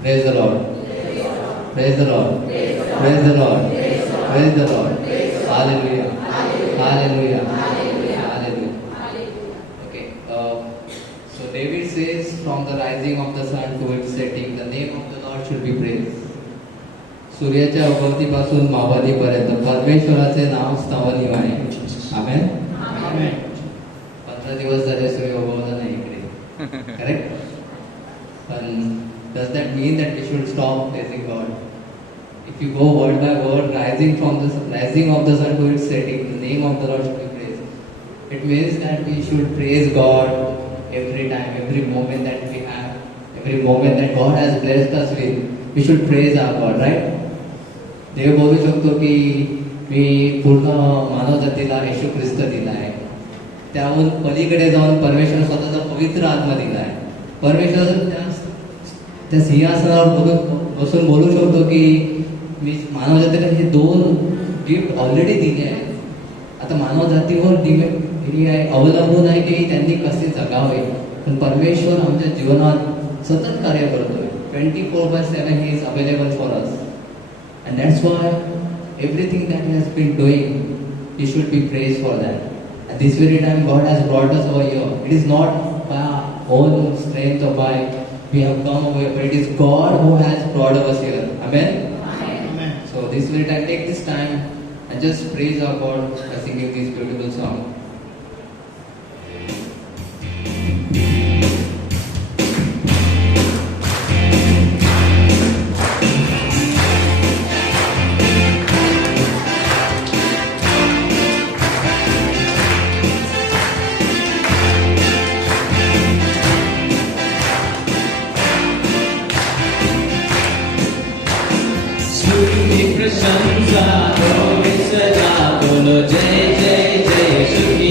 Praise the Lord. Praise the Lord. Praise the Lord. Praise the Lord. Hallelujah. Hallelujah. Hallelujah. Okay. So David says, from the rising of the sun to its setting, the name of the Lord should be praised. सूर्याच्या उगवतीपासून मावळीपर्यंत परमेश्वराचे नाव स्तवनीय आहे. आमेन. आमेन. 15 दिवस झाले सूर्य उगवला नाही इकडे. करेक्ट? पण does that mean that we should stop praising God? If you go word by word, rising of the sun to its setting, the name of the Lord should be praised. It means that we should praise God every time, every moment that we have, every moment that God has blessed us with. We should praise our God, right? देव बोलू शकतो की मी पूर्ण मानवजातीला येशू ख्रिस्त दिला आहे. त्याहून पलीकडे जाऊन परमेश्वर स्वतःचा पवित्र आत्मा दिला आहे. परमेश्वर त्या सिंहासनावर बसून बोलू शकतो की मी मानवजातीला हे 2 गिफ्ट ऑलरेडी दिले आहेत. आता मानवजातीवर दिली आहे, अवलंबून आहे की त्यांनी कसे जगावे. पण परमेश्वर आमच्या जीवनात सतत कार्य करतोय. 24/7 he is available for us. And that's why everything that he has been doing, he should be praised for that. At this very time, God has brought us over here. It is not by our own strength or by we have come over here, but it is God who has brought us here. Amen? Amen. So this very time, take this time and just praise our God by singing this beautiful song. प्रशंसा हो सजा बोलो जय जय जय सुखी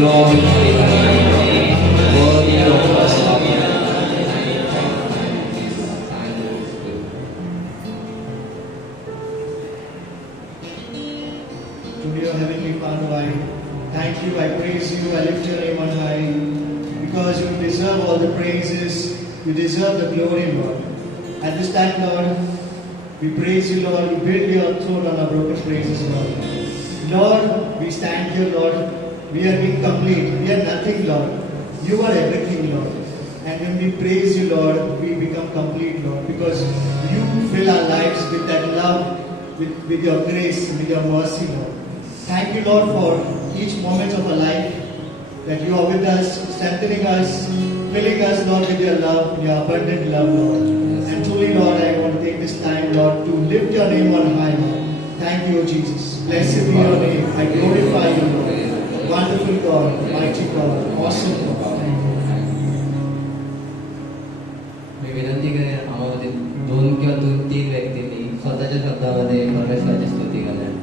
glorify your name. Worthy of us, Lord. To dear Heavenly Father, I thank you, I praise you, I lift your name on high, because you deserve all the praises, you deserve the glory, Lord. At this time, Lord, we praise you, Lord, we build your throne on our broken praises, Lord. Lord, we stand here, Lord, we are incomplete, we are nothing, Lord. You are everything, Lord. And when we praise you, Lord, we become complete, Lord, because you fill our lives with that love, with your grace, with your mercy, Lord. Thank you, Lord, for each moment of our life that you are with us, strengthening us, filling us, Lord, with your love, your abundant love, Lord. And truly, Lord, I want to take this time, Lord, to lift your name on high, Lord. Thank you, Jesus. Blessed be your name. I glorify you, Lord. Wonderful God, mighty God, awesome God. Thank you. मी विनंती करेन आम्हामध्ये 2 किंवा 3 व्यक्तींनी स्वतःच्या शब्दामध्ये परमेश्वराची स्तुती करायला.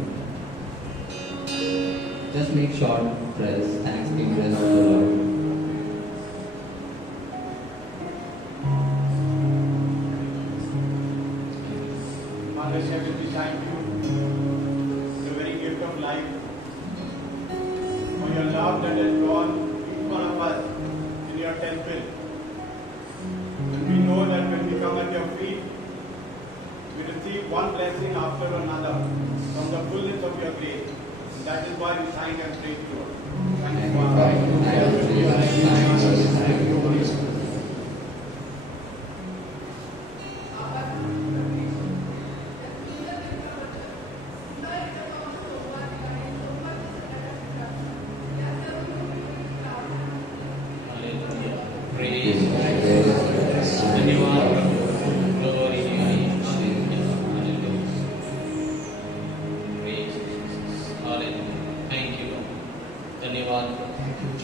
Just make short prayers. Thanks be praise of the Lord. Father, we thank you, the very gift of life, for your love that has drawn each one of us in your temple. And we know that when we come at your feet, we receive one blessing after another from the fullness of your grace. And that is why we thank and praise you. Thank you, Father. Thank you, Jesus. Thank you, Holy Spirit.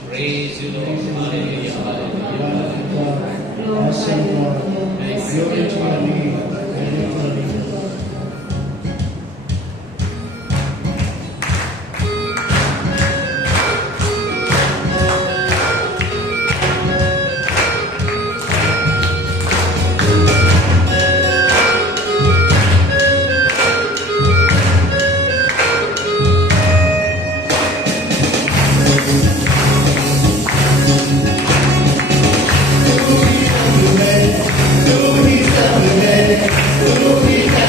Praise you, Lord. Hallelujah. Hallelujah. Awesome God. Glory to your name. Glory to your name. Glory to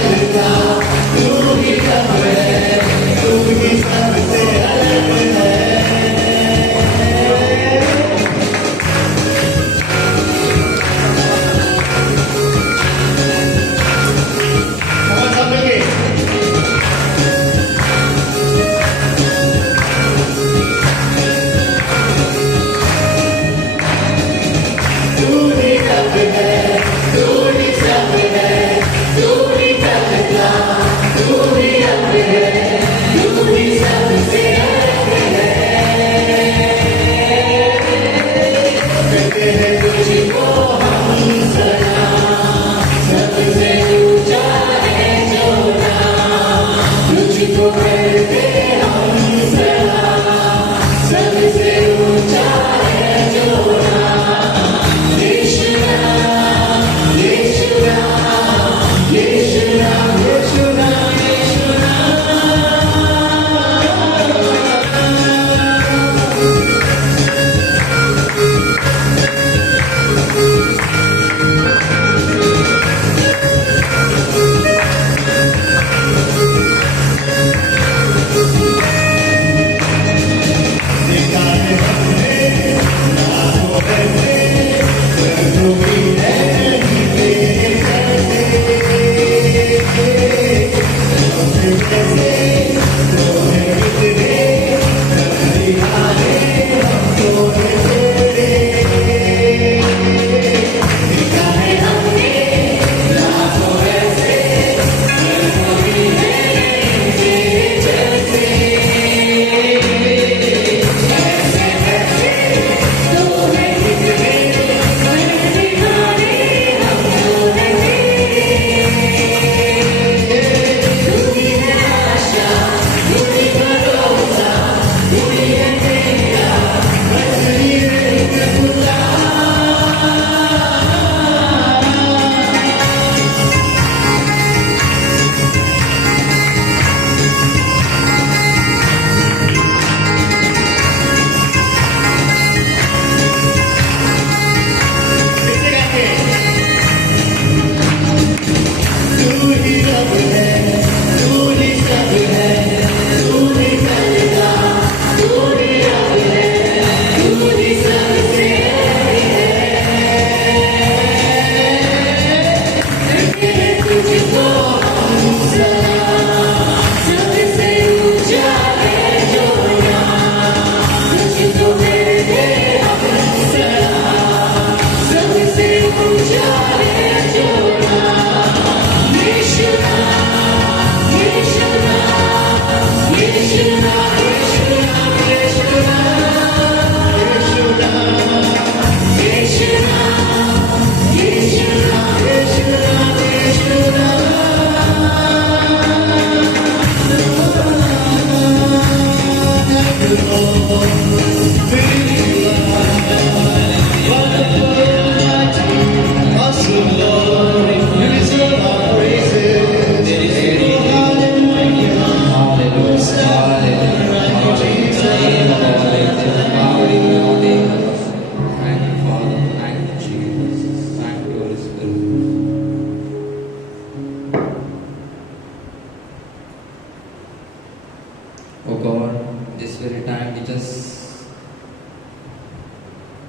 Lord, this very time we just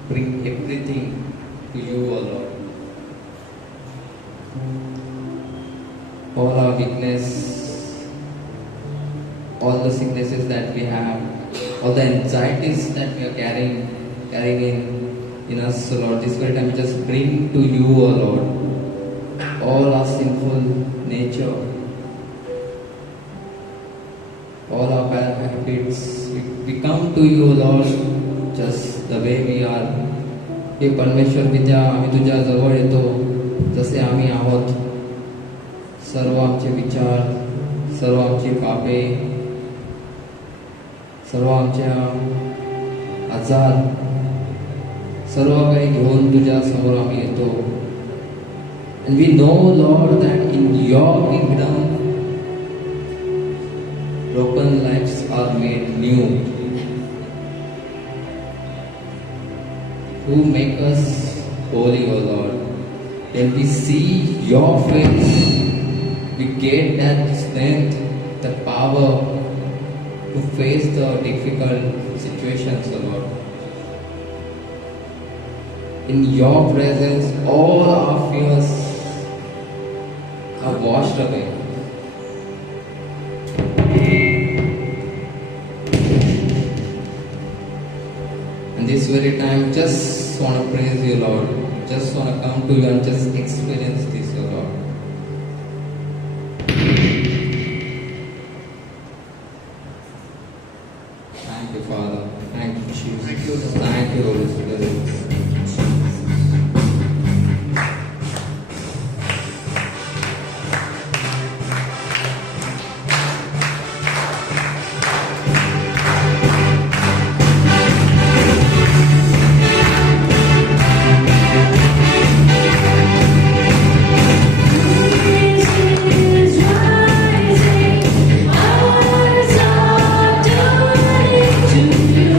bring everything to you, O Lord. All our weakness, all the sicknesses that we have, all the anxieties that we are carrying in us, O Lord. This very time we just bring to you, O Lord, all our sinful nature, all our bad habits. We come to you, Lord, just the way we are. हे परमेश्वर पित्या, आम्ही तुझ्या जवळ येतो जसे आम्ही आहोत. सर्व आमचे विचार, सर्व आमची पापे, सर्व आमच्या आजार, सर्व काही घेऊन तुझ्या समोर आम्ही येतो. And we know, Lord, that in your kingdom broken lives are made new. Who make us holy, O Lord. When we see your face, we get that strength, the power to face the difficult situations, O Lord. In your presence, all our fears are washed away. And this very time, just want to praise you, Lord. Just want to come to you and just experience this, O Lord. Thank you, Father. Thank you, Jesus. Thank you, Lord. Thank you, Holy Spirit. Is rising, ours are turning to you.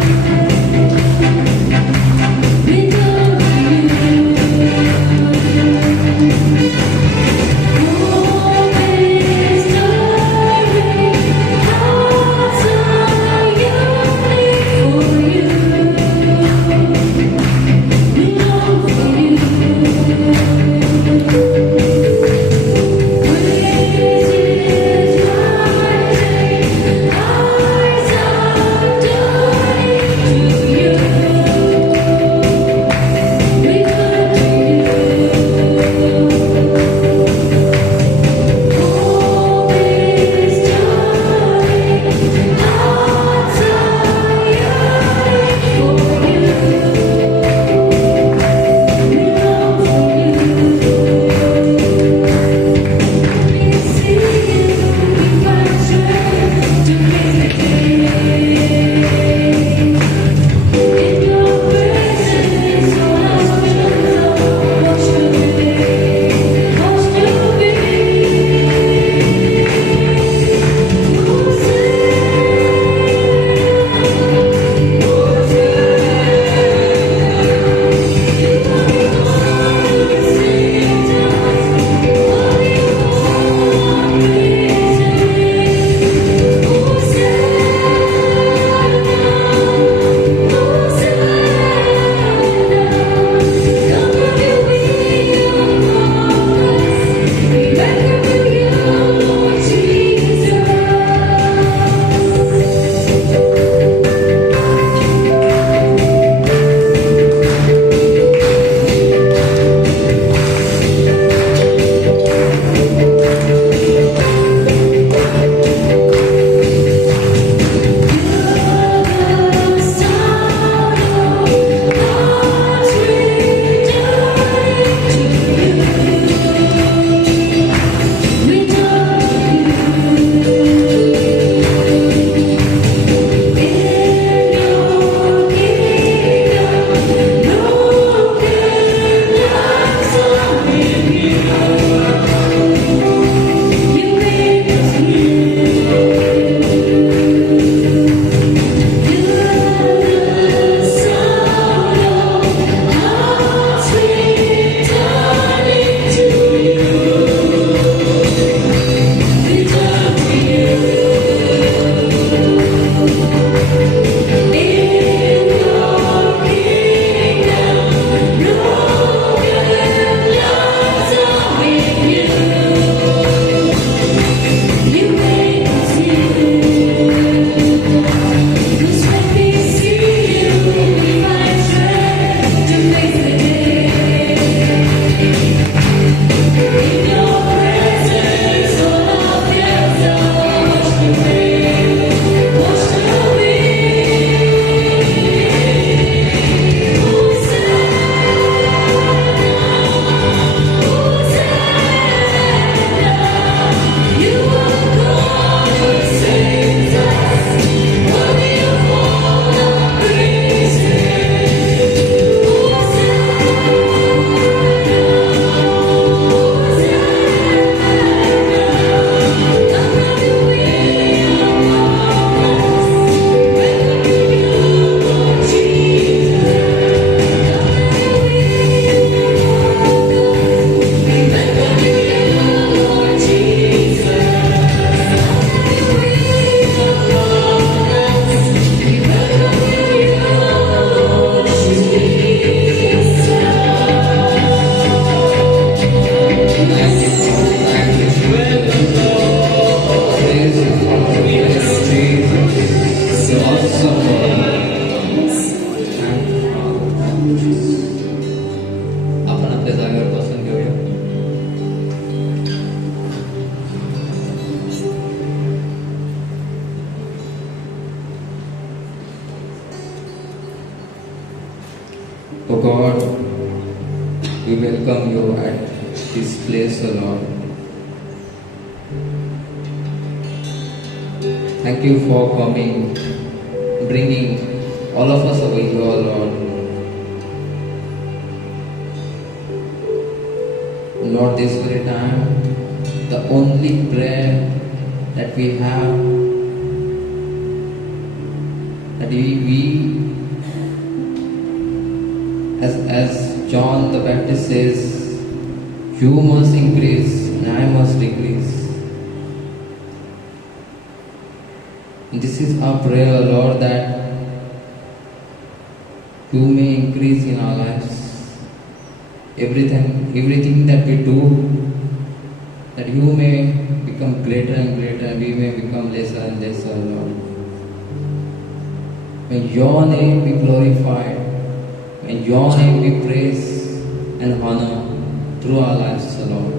O God, we welcome you at this place, O Lord. Thank you for coming, bringing all of us over here, O Lord. Lord, this very time, the only prayer that we have, that we as John the Baptist says, you must increase and I must decrease. And this is our prayer, Lord, that you may increase in our lives. Everything that we do, that you may become greater and greater and we may become lesser and lesser, Lord. May your name be glorified. May your name be praised and honor through our lives, Lord.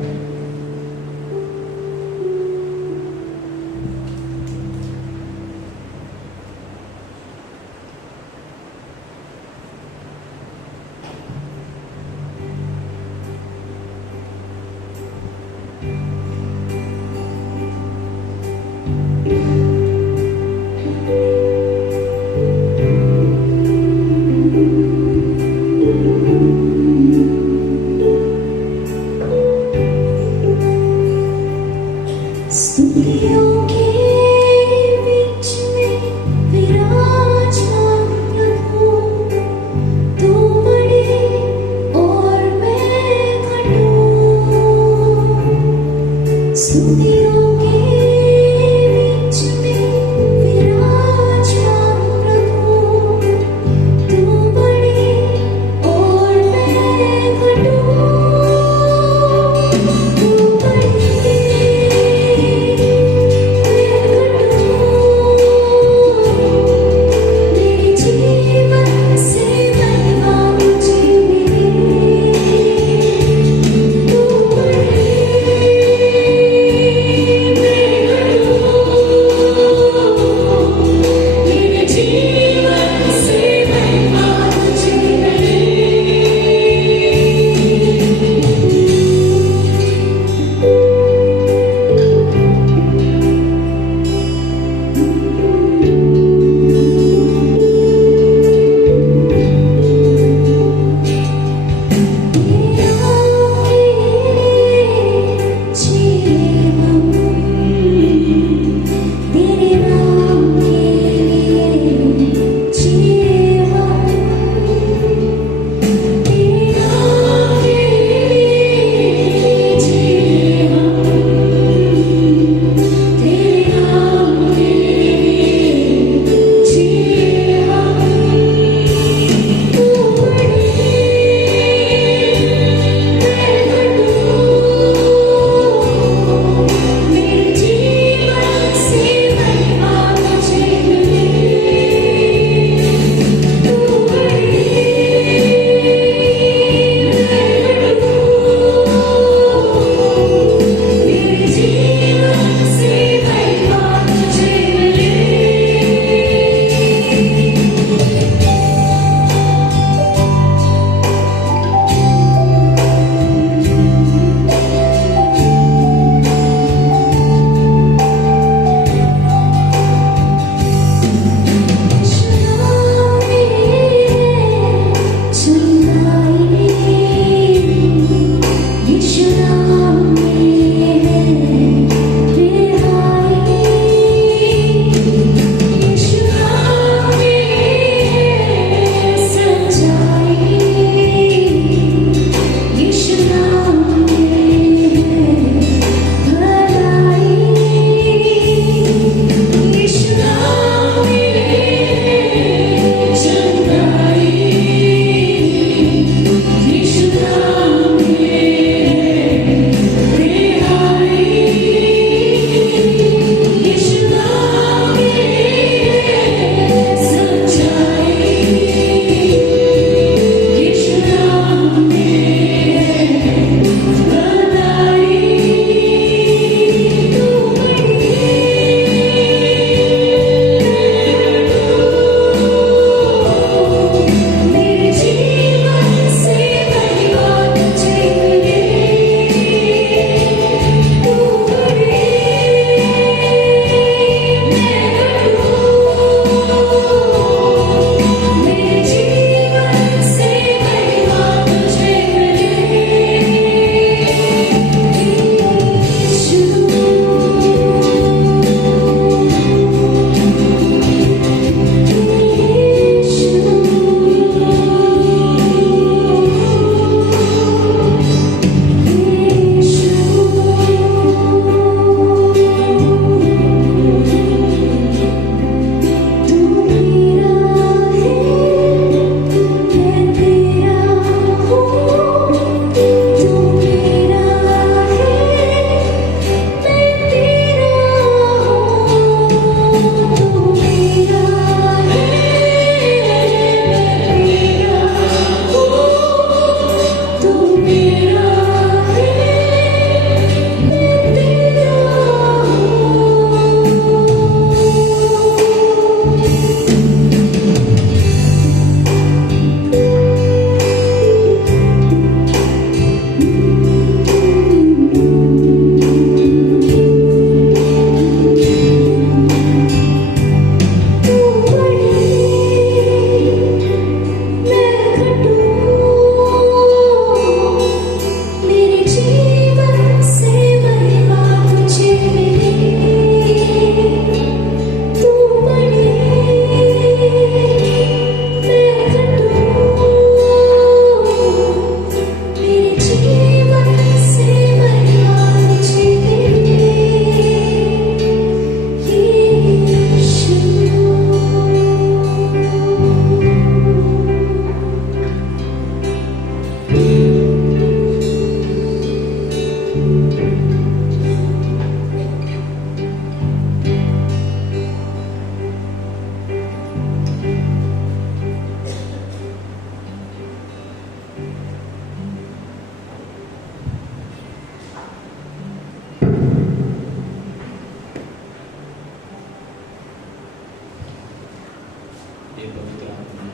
हे पवित्र आत्मा,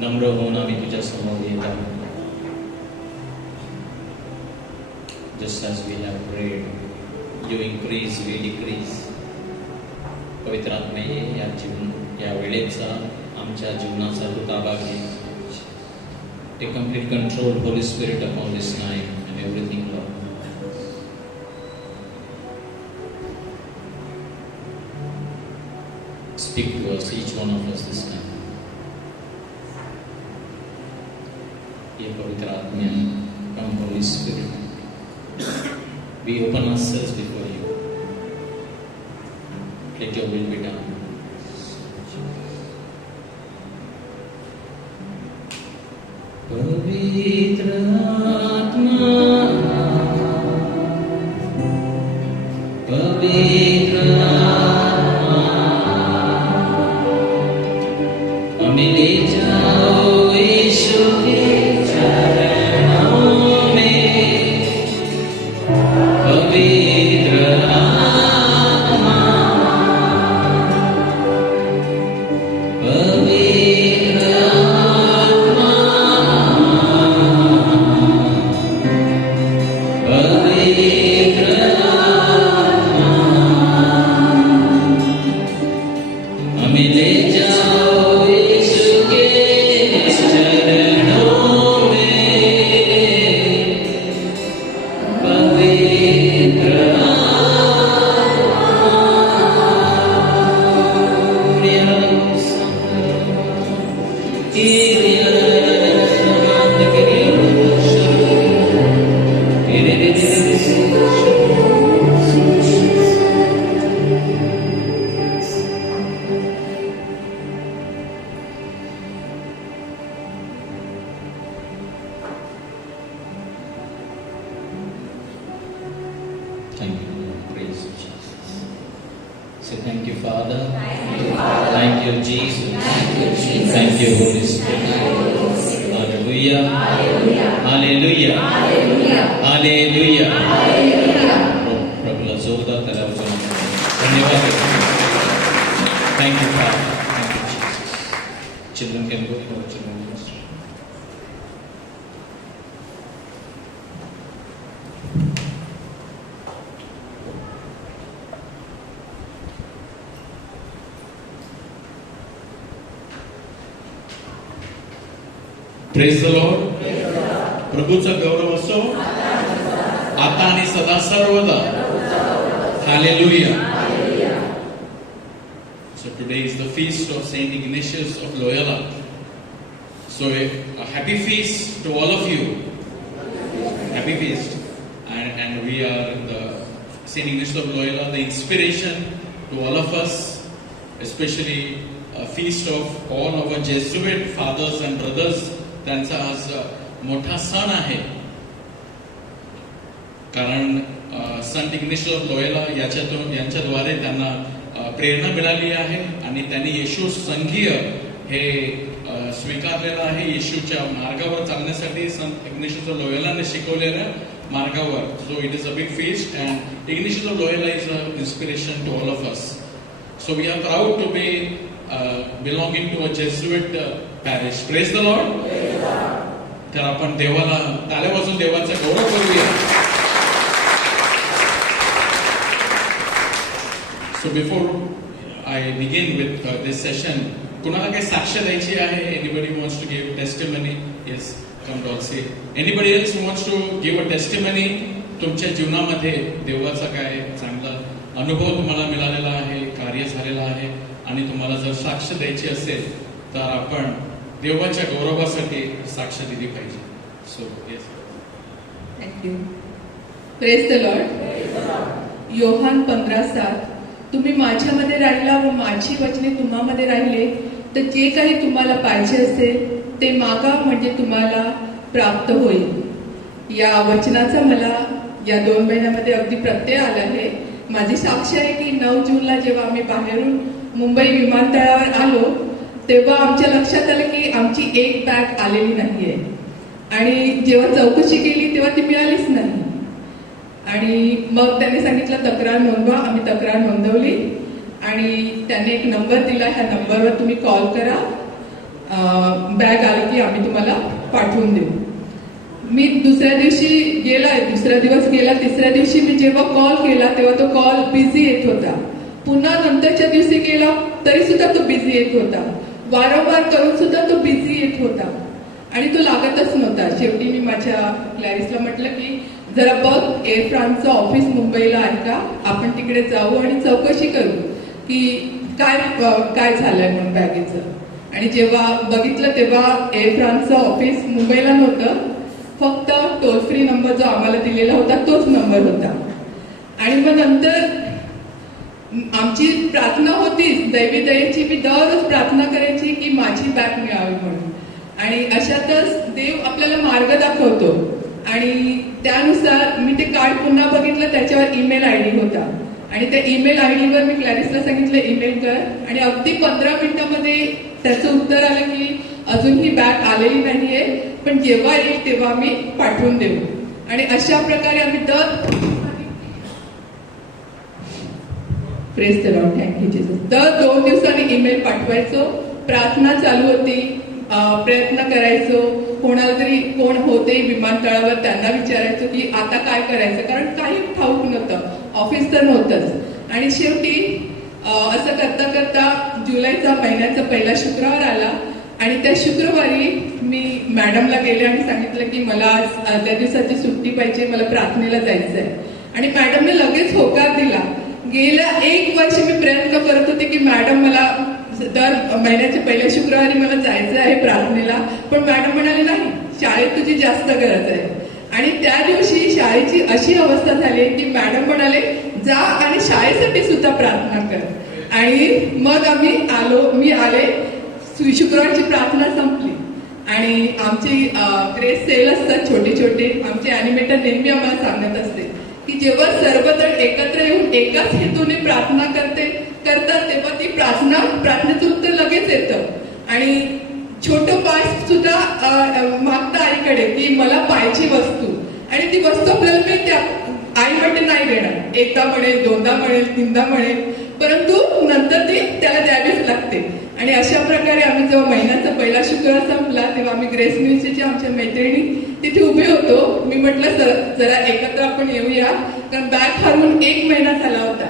नम्र होऊन आम्ही तुझ्या समोर येत आहोत. Just as we have prayed, you increase, we decrease. पवित्र आत्मे या वेळेचा आमच्या जीवनाचा तू ताबा घे. Take complete control, Holy Spirit, upon this night and everything, Lord. Speak to us, each one of us this time. ये पवित्र आत्मा, come Holy Spirit. We open ourselves before you. Let your will be done. पवित्र आत्मा, पवित्र आत्मा, हमें ले जाओ यीशु के चरणों में. पवित्र आत्मा, पवित्र आत्मा, पवित्र आत्मा, हमें ले जाओ यीशु के चरणों में. पवित्र Thank you, Lord. Praise you, Jesus. Say thank you, Father. Thank you, Jesus. Thank you, Holy Spirit. Hallelujah. Hallelujah. Hallelujah. प्रभुला जोरदार त्याला उचलून धन्यवाद. Thank you, Father. Thank you, Jesus. Children can go for children ministry. Praise the Lord. प्रभूचा गौरव असो आता आणि सदा सर्वदा. Hallelujah. So today is the feast of Saint Ignatius of Loyola. So a happy feast to all of you. Happy feast. And we are the Saint Ignatius of Loyola, the inspiration to all of us, especially a feast of all our Jesuit fathers and brothers. त्यांचा आज मोठा सण आहे. कारण संत Ignatius of Loyola यांच्याद्वारे त्यांना प्रेरणा मिळाली आहे आणि त्यांनी येशू संघीय हे स्वीकारलेलं आहे. येशूच्या मार्गावर चालण्यासाठी संत इग्नेशियस ऑफ लोयोलाने शिकवलेल्या मार्गावर. So it is a big feast and Ignatius of Loyola is a inspiration to all of us. So we are proud to be belonging to a Jesuit parish. Praise the Lord. तर आपण देवाला टाळ्या वाजून देवाचा गौरव करूया. So before I begin with this session, कुणाला काही साक्ष द्यायची आहे? Anybody wants to give testimony? Yes, come डॉल say. Anybody else wants to give अ टेस्टिमनी? तुमच्या जीवनामध्ये देवाचा काय चांगला अनुभव तुम्हाला मिळालेला आहे, कार्य झालेला आहे आणि तुम्हाला जर साक्ष द्यायची असेल तर आपण देवाच्या गौरवासाठी साक्ष दिली पाहिजे. So yes. Thank you. Praise the Lord. Yohan 15:7, तुम्ही माझ्यामध्ये राहिला व माझी वचने तुम्हामध्ये राहिले तर जे काही तुम्हाला पाहिजे असेल ते मागा म्हणजे तुम्हाला प्राप्त होईल. या वचनाचा मला या 2 महिन्यामध्ये अगदी प्रत्यय आला आहे. माझी साक्ष आहे की 9 जूनला जेव्हा आम्ही बाहेरून मुंबई विमानतळावर आलो तेव्हा आमच्या लक्षात आलं की आमची एक बॅग आलेली नाहीये आणि जेव्हा चौकशी केली तेव्हा ती मिळालीच नाही. आणि मग त्यांनी सांगितलं तक्रार नोंदवा. आम्ही तक्रार नोंदवली आणि त्याने एक नंबर दिला, ह्या नंबरवर तुम्ही कॉल करा, बॅग आली की आम्ही तुम्हाला पाठवून देऊ. मी दुसऱ्या दिवस गेला, तिसऱ्या दिवशी मी जेव्हा कॉल केला तेव्हा तो कॉल बिझी येत होता. पुन्हा नंतरच्या दिवशी केला तरी सुद्धा तो बिझी येत होता. वारंवार करून सुद्धा तो बिझी येत होता आणि तो लागतच नव्हता. शेवटी मी माझ्या क्लॅरिसला म्हटलं की जरा बघ, एअर फ्रान्सचं ऑफिस मुंबईला आहे का, आपण तिकडे जाऊ आणि चौकशी करू की काय झालंय म्हणून बॅगेचं. आणि जेव्हा बघितलं तेव्हा एअर फ्रान्सचं ऑफिस मुंबईला नव्हतं, फक्त टोल फ्री नंबर जो आम्हाला दिलेला होता तोच नंबर होता. आणि मग नंतर आमची प्रार्थना होतीच, दैवी दयेची. मी दररोज प्रार्थना करायची की माझी बॅग मिळावी म्हणून. आणि अशातच देव आपल्याला मार्ग दाखवतो. आणि त्यानुसार मी ते कार्ड पुन्हा बघितलं, त्याच्यावर ईमेल आय डी होता. आणि त्या ईमेल आय डीवर मी क्लॅरिसला सांगितलं ईमेल कर, आणि अगदी 15 मिनिटांमध्ये त्याचं उत्तर आलं की अजून ही बॅग आलेली नाहीये, पण जेव्हा येईल तेव्हा मी पाठवून देऊ. आणि अशा प्रकारे आम्ही praise the Lord, thank you Jesus, दर 2 दिवसांनी ईमेल पाठवायचो. प्रार्थना चालू होती, प्रयत्न करायचो. कोणाला तरी कोण होते विमानतळावर त्यांना विचारायचो की आता काय करायचं, कारण काही ठाऊक नव्हतं, ऑफिस तर नव्हतंच. आणि शेवटी असं करता करता जुलैचा महिन्याचा पहिला शुक्रवार आला. आणि त्या शुक्रवारी मी मॅडमला गेले आणि सांगितलं की मला आज अर्ध्या दिवसाची सुट्टी पाहिजे, मला प्रार्थनेला जायचं आहे. आणि मॅडमने लगेच होकार दिला. गेल्या 1 वर्ष मी प्रयत्न करत होते की मॅडम मला दर महिन्याच्या पहिल्या शुक्रवारी मला जायचं आहे प्रार्थनेला, पण मॅडम म्हणाले नाही, शाळेत तुझी जास्त गरज आहे. आणि त्या दिवशी शाळेची अशी अवस्था झाली की मॅडम म्हणाले जा आणि शाळेसाठी सुद्धा प्रार्थना कर. आणि मग मी आले, शुक्रवारची प्रार्थना संपली. आणि आमची ग्रेस सेल असतात छोटे छोटे, आमचे अॅनिमेटर नेहमी आम्हाला सांगत असते की जेव्हा सर्वजण एकत्र येऊन एकाच हेतूने प्रार्थना करतात तेव्हा ती प्रार्थनेचं उत्तर लगेच येतं. आणि छोटं पाय सुद्धा मागतं आईकडे की मला पाहिजे वस्तू, आणि ती वस्तू आपल्याला मिळते. आई म्हणते नाही देणार, 1दा म्हणेल, 2दा म्हणेल, 3दा म्हणेल, परंतु नंतर ती त्याला द्यावीच लागते. आणि अशा प्रकारे आम्ही जेव्हा महिन्याचा पहिला शुक्रवार संपला तेव्हा आम्ही ग्रेस म्युझिकच्या आमच्या मैत्रिणी तिथे उभे होतो. मी म्हटलं जरा एकत्र आपण येऊया, कारण बॅग हरवून 1 महिना झाला होता.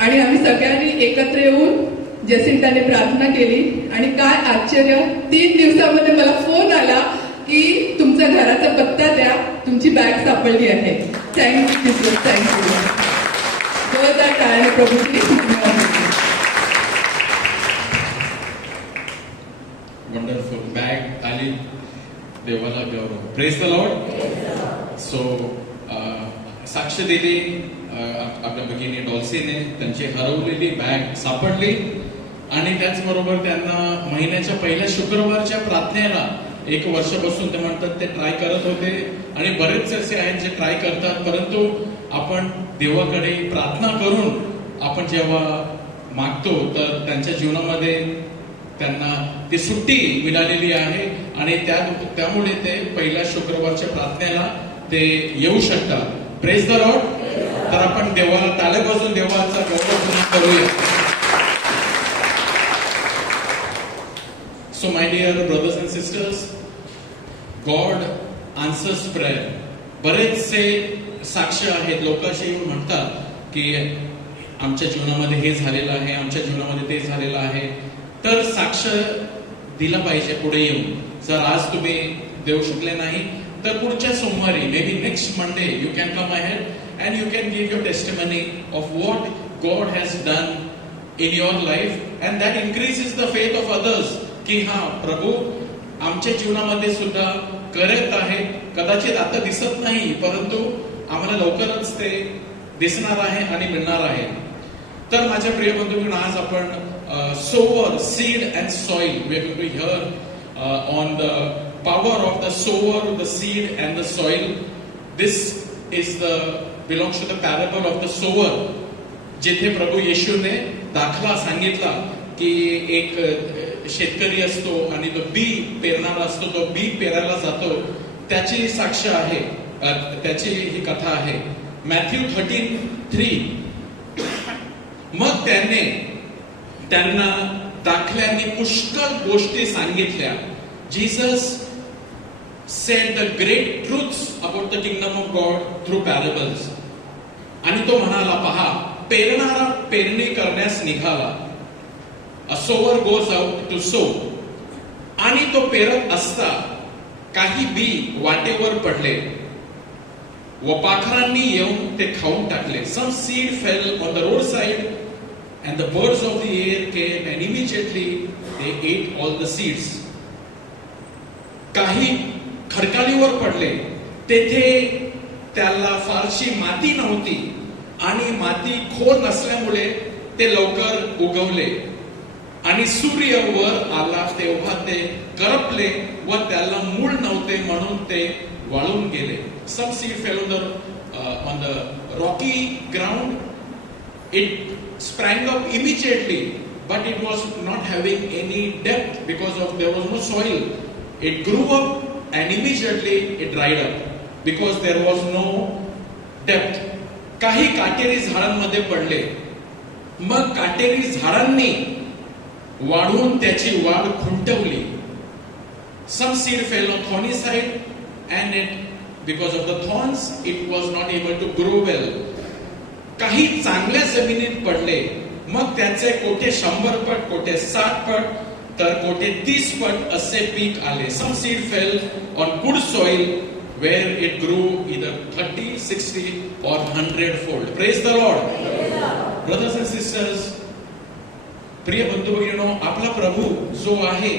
आणि आम्ही सगळ्यांनी एकत्र येऊन जसिंताने प्रार्थना केली. आणि काय आश्चर्य, 3 दिवसामध्ये मला फोन आला की तुमचा घराचा पत्ता द्या, तुमची बॅग सापडली आहे. Thank you, thank you. जोरदार टाळ्याने प्रभूची वंडरफुल. बॅग आली, देवाला गौरव. Praise the Lord. सो साक्ष दिली आपल्या भगिनी डॉल्सीने, त्यांची हरवलेली बॅग सापडली. आणि त्याचबरोबर त्यांना महिन्याच्या पहिल्या शुक्रवारच्या प्रार्थनेला 1 वर्षापासून ते म्हणतात ते ट्राय करत होते. आणि बरेच असे आहेत जे ट्राय करतात, परंतु आपण देवाकडे प्रार्थना करून आपण जेव्हा मागतो तर त्यांच्या जीवनामध्ये त्यांना ती सुट्टी मिळालेली आहे. आणि त्यामुळे ते पहिल्या शुक्रवारच्या प्रार्थनेला ते येऊ शकतात. Praise the Lord. तर आपण देवाला टाळ्या वाजवून देवाचा गौरव करूया. So my dear brothers and sisters, God answers prayer. बरेचसे साक्ष आहेत, लोक असे येऊन म्हणतात की आमच्या जीवनामध्ये हे झालेलं आहे, आमच्या जीवनामध्ये ते झालेलं आहे. तर साक्ष दिला पाहिजे पुढे येऊन. जर आज तुम्ही देऊ शकले नाही तर पुढच्या सोमवारी, may be next Monday, you can come ahead and you can give your testimony of what God has done in your life, and that increases the faith of others. की हा, प्रभू आमच्या जीवनामध्ये सुद्धा करत आहे. कदाचित आता दिसत नाही, परंतु आम्हाला लवकरच ते दिसणार आहे आणि मिळणार आहे. तर माझ्या प्रिय बंधूंनो, आज आपण sower, seed and soil. We are going to hear on the power of the sower, the seed and the soil. This belongs to the parable of the sower. जिथे प्रभू येशूने दाखला सांगितला की एक शेतकरी असतो आणि तो बी पेरणारा असतो, तो बी पेरायला जातो, त्याची साक्ष आहे, त्याची ही कथा आहे. मॅथ्यू 13:3. मग त्याने त्यांना दाखल्यांनी पुष्कळ गोष्टी सांगितल्या. Jesus said the great truths about the kingdom of God through parables. आणि तो म्हणाला, पहा, पेरणारा पेरणी करण्यास निघाला. A sower goes out to sow. आणि तो पेरत असता काही बी वाटेवर पडले व पाखरांनी येऊन ते खाऊन टाकले. Some seed fell on the roadside and the birds of the air came and immediately they ate all the seeds. काही खडकाळीवर पडले, तेथे त्याला फारशी माती नव्हती आणि माती खोल नसल्यामुळे ते लवकर उगवले. आणि सूर्य वर आला तेव्हा ते करपले व त्याला मूळ नव्हते म्हणून ते वाळून गेले. Some seed fell on the rocky ground. It sprang up immediately, but it was not having any depth because of there was no soil. It grew up and immediately it dried up because there was no depth. काही काटेरी झाडांमध्ये पडले, मग काटेरी झाडांनी वाढून त्याची वाढ खुंटवली. Some seed fell on thorny side and because of the thorns it was not able to grow well. काही चांगल्या जमिनीत पडले, मग त्याचे कोठे 100 पट, कोठे 60 पट, तर कोठे 30 पट असे पीक आले. Some seed fell on good soil where it grew either 30, 60 or 100-fold. Praise the Lord. Brothers and sisters, प्रिय बंधू भगिनींनो, आपला प्रभू जो आहे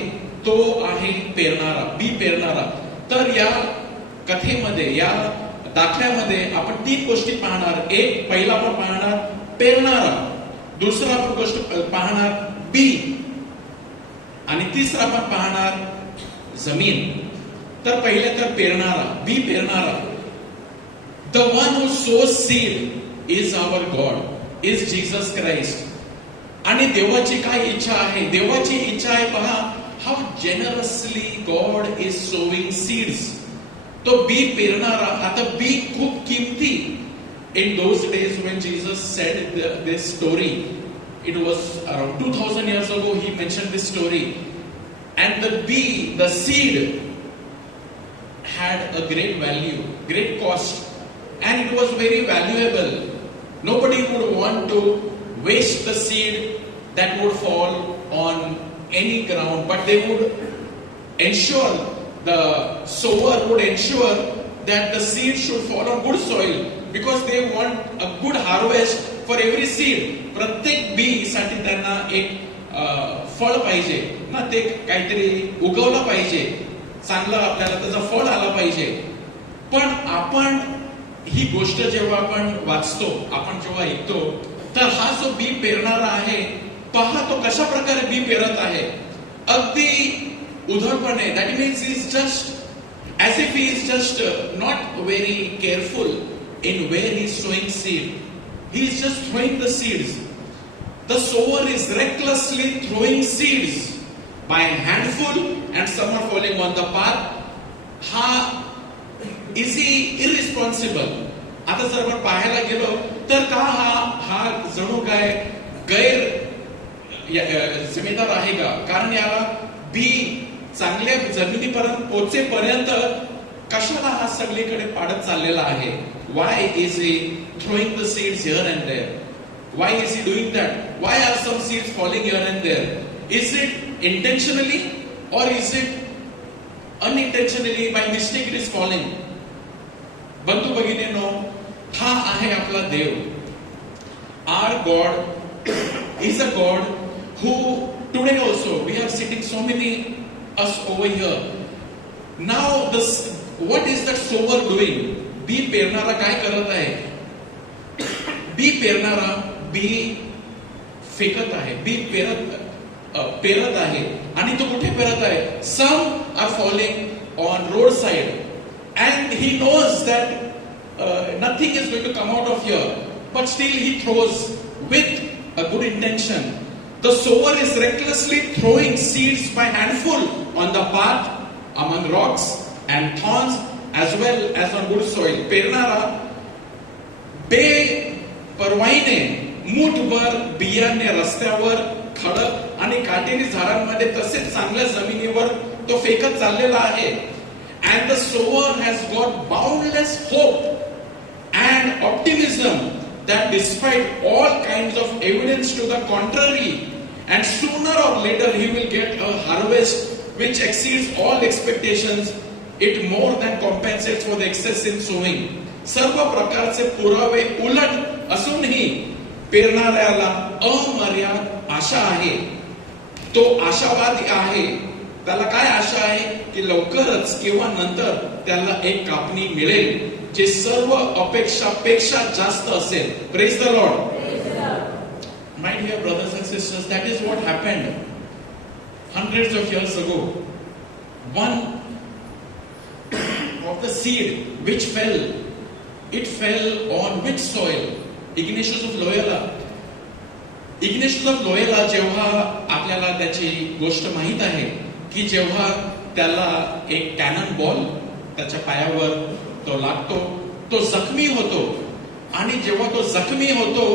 तो आहे पेरणारा, बी पेरणारा. तर या कथेमध्ये, या दाखल्यामध्ये आपण 3 गोष्टी पाहणार. एक, पहिला आपण पाहणार पेरणारा, दुसरा आपण गोष्ट पाहणार बी, आणि तिसरा आपण पाहणार जमीन. तर पहिले तर पेरणारा, बी पेरणारा. The one who sows seed is our God, is Jesus Christ. आणि देवाची काय इच्छा आहे? देवाची इच्छा आहे, पहा, how generously God is sowing seeds. तो बी पेरणारा. आता बी खूप किमती. In those days when Jesus said this story, it was around 2000 years ago he mentioned this story, and the seed had a great value, great cost, and it was very valuable. Nobody would want to waste the seed that would fall on any ground, but they would ensure, the sower would ensure that the seed should fall on good soil because they want a good harvest for every seed. प्रत्येक बी साठी त्यांना एक फळ पाहिजे ना, ते काहीतरी उगवलं पाहिजे, चांगलं आपल्याला त्याचा फळ आला पाहिजे. पण आपण ही गोष्ट जेव्हा आपण वाचतो, आपण जेव्हा ऐकतो, तर हा जो बी पेरणारा आहे, पहा तो कशा प्रकारे बी पेरत आहे. अगदी उधळपणे. That means is just as if he is just not very careful in where he is sowing seed. He is just throwing the seeds. The sower is recklessly throwing seeds by handful, and some are falling on the path. Is he irresponsible? आता जर आपण पाहायला गेलो तर का हा जणू काय गैर जिम्मेदार आहे का? कारण याला बी चांगल्या जमिनीपर्यंत पोहोचेपर्यंत कशाला हा सगळीकडे पाडत चाललेला आहे? Why is he throwing the seeds here and there? Why is he doing that? Why are some seeds falling here and there? Is it intentionally or is it unintentionally? By mistake it is falling. बंधू भगिनींनो, हा आहे आपला देव. Our God is a God who today also we are sitting so many us over here. Now what is that sower doing? बी पेरणारा काय करत आहे? बी पेरणारा बी फेकत आहे, बी पेरत आहे. आणि तो कुठे पेरत आहे? Some are falling on roadside and he knows that nothing is going to come out of here, but still he throws with a good intention. The sower is recklessly throwing seeds by handful on the path, among rocks and thorns, as well as on good soil. पेरणारा बेपरवाईने मूठभर बियाणे रस्त्यावर खडक आणि काटेरी झाडांमध्ये तसेच चांगल्या जमिनीवर तो फेकत चाललेला आहे. And the sower has got boundless hope and optimism that despite all kinds of evidence to the contrary, and sooner or later he will get a harvest which exceeds all expectations, it more than compensates for the excess in sowing. सर्व प्रकारचे पुरावे उलट असूनही पेरणाऱ्याला अमर्याद आशा आहे. तो आशावादी आहे. त्याला काय आशा आहे की लवकरच किंवा नंतर त्याला एक कापणी मिळेल जे सर्व अपेक्षापेक्षा जास्त असेल. Praise the Lord. My dear brothers and sisters, that is what happened hundreds of years ago. One of the seed which fell, it fell on which soil? Ignatius of Loyola. Ignatius of Loyola जेव्हा आपल्याला त्याची गोष्ट माहित आहे की जेव्हा त्याला एक कॅनन बॉल त्याच्या पायावर तो लागतो, तो जखमी होतो. आणि जेव्हा तो जखमी होतो,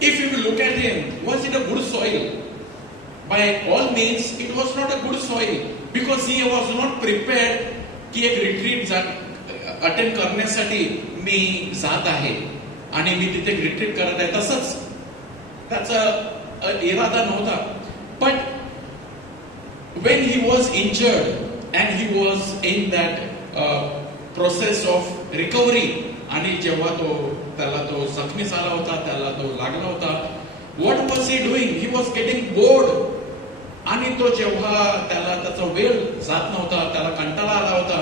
if you look at him, was it a good soil? By all means, it was not a good soil because he was not prepared की एक रिट्रीट अटेंड करण्यासाठी मी जात आहे आणि मी तिथे रिट्रीट करत आहे, तसंच त्याचा इरादा नव्हता. But when he was injured and he was in that process of recovery, आणि जेव्हा त्याला तो जखमी झाला होता, त्याला तो लागला होता, what was he doing? He was getting bored. आणि तो जेव्हा त्याला त्याचा वेळ जात नव्हता, त्याला कंटाळा आला होता,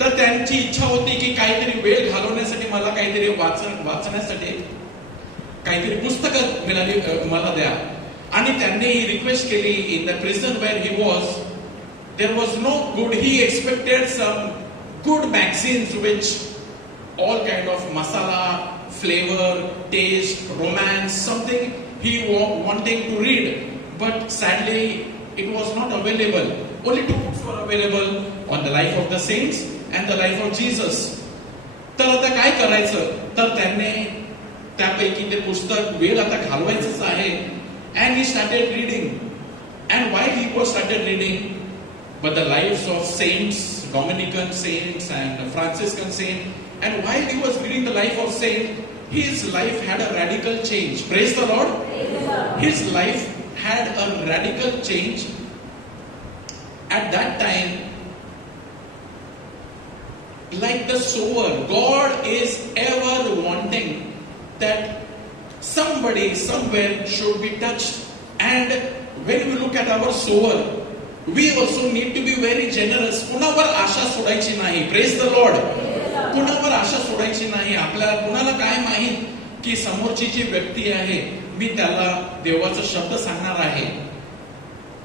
तर त्यांची इच्छा होती की काहीतरी वेळ घालवण्यासाठी मला काहीतरी वाचण्यासाठी काहीतरी पुस्तकं मिळाली मला द्या. आणि त्यांनी रिक्वेस्ट केली. In the prison where he was, there was no good. He expected some good magazines which all kind of masala, flavor, taste, romance, something he wanting to read, but sadly it was not available. Only 2 books were available on the life of the saints and the life of Jesus. तर आता काय करायचं? तर त्यांनी त्यापैकी ते पुस्तक वेळ आता घालवायचंच आहे. And he started reading. And while he was started reading, but the lives of saints, Dominican saints and Franciscan saints, and while he was reading the life of saint, his life had a radical change. Praise the Lord. His life had a radical change. At that time, like the sower, God is ever wanting that somebody somewhere should be touched. And when we look at our sower, we also need to be very generous. कुणावर आशा सोडायची नाही. Praise the Lord. कुणावर आशा सोडायची नाही. आपल्याला कुणाला काय माहित की समोरची जी व्यक्ती आहे, मी त्याला देवाचा शब्द सांगणार आहे.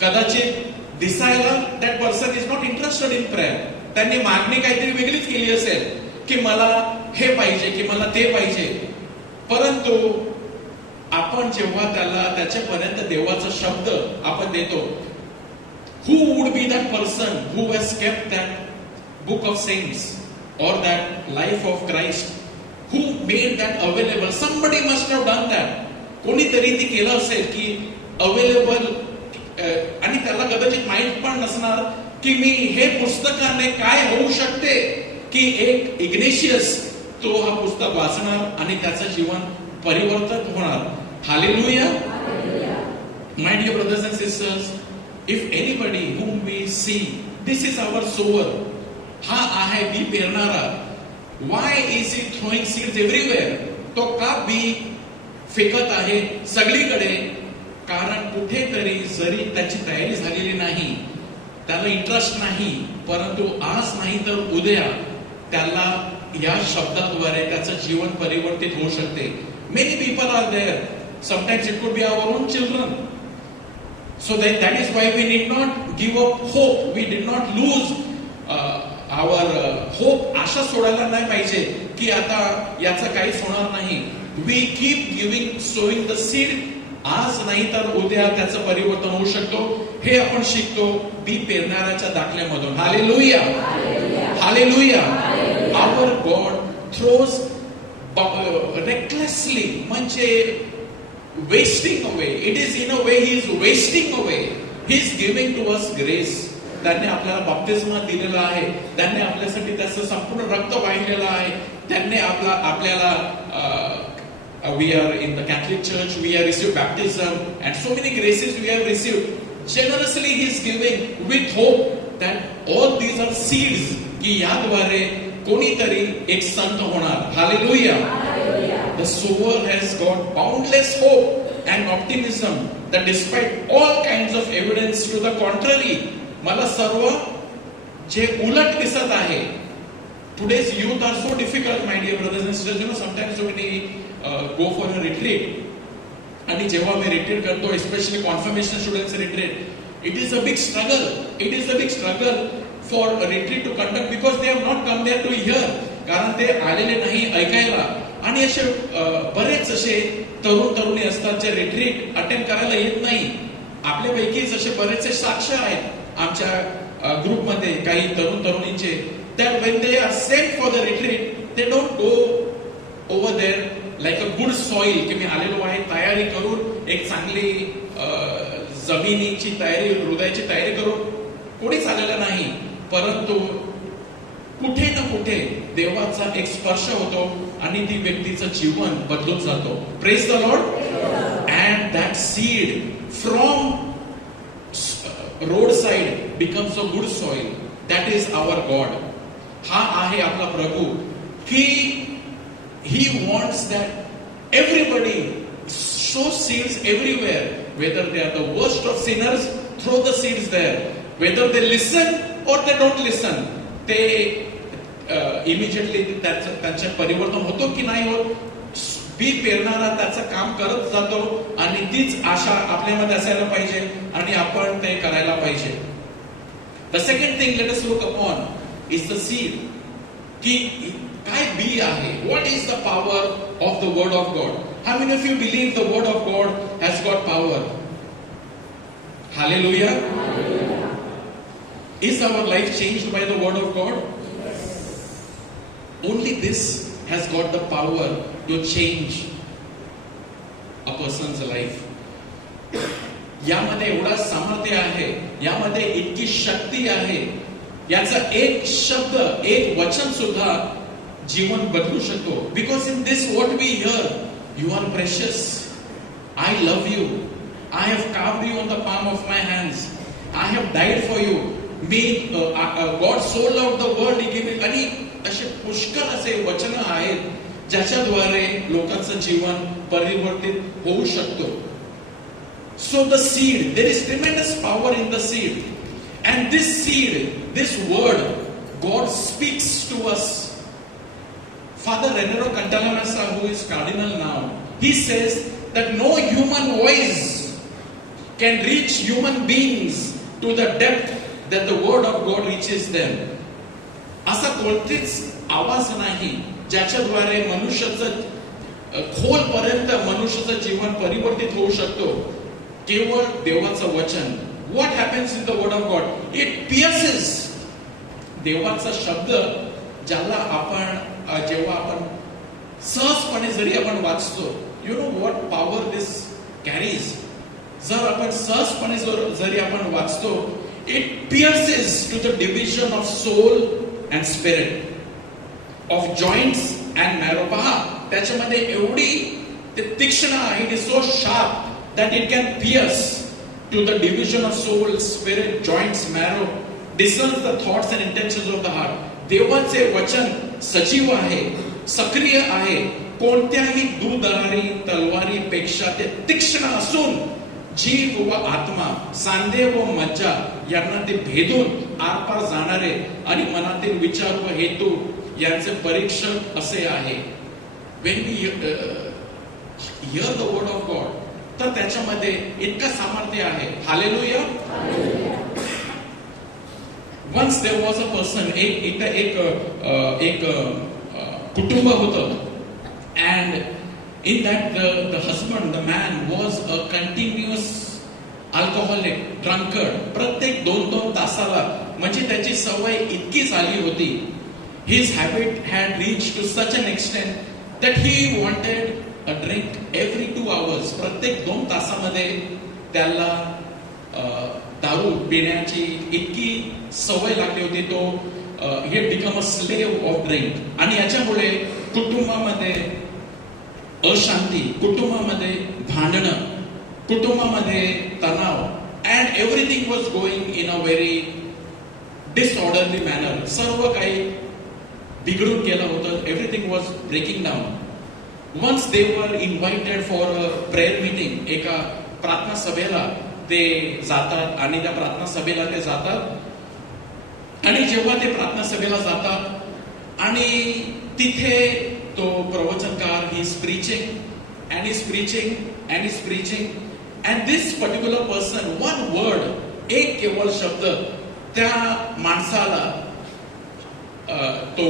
कदाचित दिसायला that person is not interested in prayer. त्यांनी मागणी काहीतरी वेगळीच केली असेल की मला हे पाहिजे की मला ते पाहिजे. परंतु आपण जेव्हा त्याला त्याच्यापर्यंत देवाचा शब्द आपण देतो, who would be that person who has kept that book of saints or that life of Christ? Who made that available? Somebody must have done that. कोणीतरी ते केलं असेल की अवेलेबल. आणि त्याला कदाचित माहित पण नसणार की मी हे पुस्तकाने काय होऊ शकते की एक इग्नेशियस तो हा पुस्तक वाचणार आणि त्याचं जीवन परिवर्तन होणार. Hallelujah. My dear brothers and sisters, if anybody whom we see, this is our sower. हा आहे बी पेरणारा. Why is he throwing seeds everywhere? तो का बी फेकत आहे सगळीकडे? कारण कुठेतरी जरी त्याची तयारी झालेली नाही, त्याला इंटरेस्ट नाही, परंतु आज नाही तर उद्या त्याला या शब्दाद्वारे त्याचं जीवन परिवर्तित होऊ शकते. Many people are there. Sometimes it could be our own children. So that is why we need not give up hope. We did not lose our hope. आशा सोडायला नाही पाहिजे की आता याचं काहीच होणार नाही. We keep sowing the seed. आज नाही तर उद्या त्याचं परिवर्तन होऊ शकतो. हे आपण शिकतो बी पेरणाऱ्याच्या दाखल्यामधून. Hallelujah. Hallelujah. Our God throws recklessly, म्हणजे wasting away. It is in a way He is wasting away. He is giving to us grace. त्यांनी आपल्याला बाप्तिस्मा दिलेला आहे. त्यांनी आपल्यासाठी त्याचं संपूर्ण रक्त वाहिलेलं आहे. त्यांनी आपल्याला we are in the Catholic Church, we have received baptism and so many graces we have received. Generously He is giving with hope that all these are seeds की याद्वारे कोणीतरी एक संत होणार. Hallelujah. The sower has got boundless hope and optimism that despite all kinds of evidence to the contrary, मला सर्व जे उलट दिसत आहे. Today's youth are so difficult, my dear brothers and sisters. You know, sometimes when we go for a retreat, आणि जेव्हा मी रिट्रीट करतो, especially confirmation students retreat, it is a big struggle. It is a big struggle for a retreat to conduct because they have not come there to hear. कारण ते आलेले नाही ऐकायला. आणि असे बरेच असे तरुण तरुणी असतात जे रिट्रीट अटेंड करायला येत नाही. आपल्यापैकीच असे बरेचसे साक्ष आहेत आमच्या ग्रुपमध्ये काही तरुण तरुणींचे, that when they are sent for the retreat, they don't go over there like a good soil, की मी आलेलो आहे तयारी करून, एक चांगली जमिनीची तयारी, हृदयाची तयारी करून कोणीच आलेलं नाही. परंतु कुठे ना कुठे देवाचा एक स्पर्श होतो आणि ती व्यक्तीचं जीवन बदलून जातो. Praise the Lord. And that seed from road side becomes a good soil. That is our God. हा आहे आपला प्रभू. He wants that everybody sow seeds everywhere, whether they are the worst of sinners, throw the seeds there, whether they listen or they don't listen. ते immediately त्यांचं परिवर्तन होतो की नाही होत, बी पेरणारा त्याचं काम करत जातो आणि तीच आशा आपल्यामध्ये असायला पाहिजे आणि आपण ते करायला पाहिजे. The second thing let us look upon is the seed. की काय बी आहे? What is the power of the word of God? How many of you believe the word of God has got power? Hallelujah. Is our life changed by the word of God? Only this has got the power to change a person's life. यामध्ये एवढा सामर्थ्य आहे, यामध्ये इतकी शक्ती आहे. याचा एक शब्द, एक वचन सुद्धा जीवन बदलू शकतो. Because in this what we hear, you are precious, I love you, I have carved you on the palm of my hands, I have died for you, me God so loved the world he give. आणि असे पुष्कळ असे वचन आहेत ज्याच्याद्वारे लोकांचं जीवन परिवर्तित होऊ शकतो. So the seed, there is tremendous power in the seed. And this seed, this word, God speaks to us. Father Renero Cantalamessa, who is cardinal now, he says that no human voice can reach human beings to the depth that the word of God reaches them. असा कोणतेच आवाज नाही ज्याच्याद्वारे मनुष्याचं खोलपर्यंत मनुष्याचं जीवन परिवर्तित होऊ शकतो. केवळ देवाचं वचन. What happens in the word of God? It pierces. देवाचा शब्द ज्याला आपण जेव्हा आपण सहजपणे जरी आपण वाचतो, you know what power this carries. जर आपण सहजपणे जरी आपण वाचतो, it pierces to the division of soul and spirit, of joints and marrow. पहा त्याच्यामध्ये एवढी ते तीक्ष्ण आहे, it is so sharp that it can pierce to the division of soul, spirit, joints, marrow, discerns the thoughts and intentions of the heart. देवाचे वचन सजीव आहे, सक्रिय आहे. कोणत्याही दूरदरारी तलवारीपेक्षा ते तीक्ष्ण असून जीव व आत्मा, सांधे व मज्जा यांना ते भेदून आरपार जाणारे आणि मनातील विचार व हेतू यांचे परीक्षक असे आहे. When we hear the word of God, तर त्याच्यामध्ये इतकं सामर्थ्य आहे. Hallelujah. Once there was a person, एक कुटुंब होतं, and in that the husband, the man was a continuous alcoholic, drunkard. प्रत्येक 2-2 तासाला, म्हणजे त्याची सवय इतकी झाली होती. His habit had reached to such an extent that he wanted a drink every 2 hours. प्रत्येक 2 तासामध्ये त्याला दारू पिण्याची इतकी सवय लागली होती. तो he had become a slave of drink. आणि याच्यामुळे कुटुंबामध्ये अशांती, कुटुंबामध्ये भांडणं, कुटुंबामध्ये तणाव, and everything was going in a very disorderly manner. सर्व काही बिघडून गेलं होतं. Everything was breaking down. Once they were invited for a prayer meeting, एका प्रार्थना सभेला ते जातात आणि त्या प्रार्थना सभेला ते जातात. आणि जेव्हा ते प्रार्थना सभेला जातात आणि तिथे तो प्रवचनकार he is preaching and he is preaching and he is preaching, and this particular person, one word, एक केवळ शब्द त्या माणसाला, तो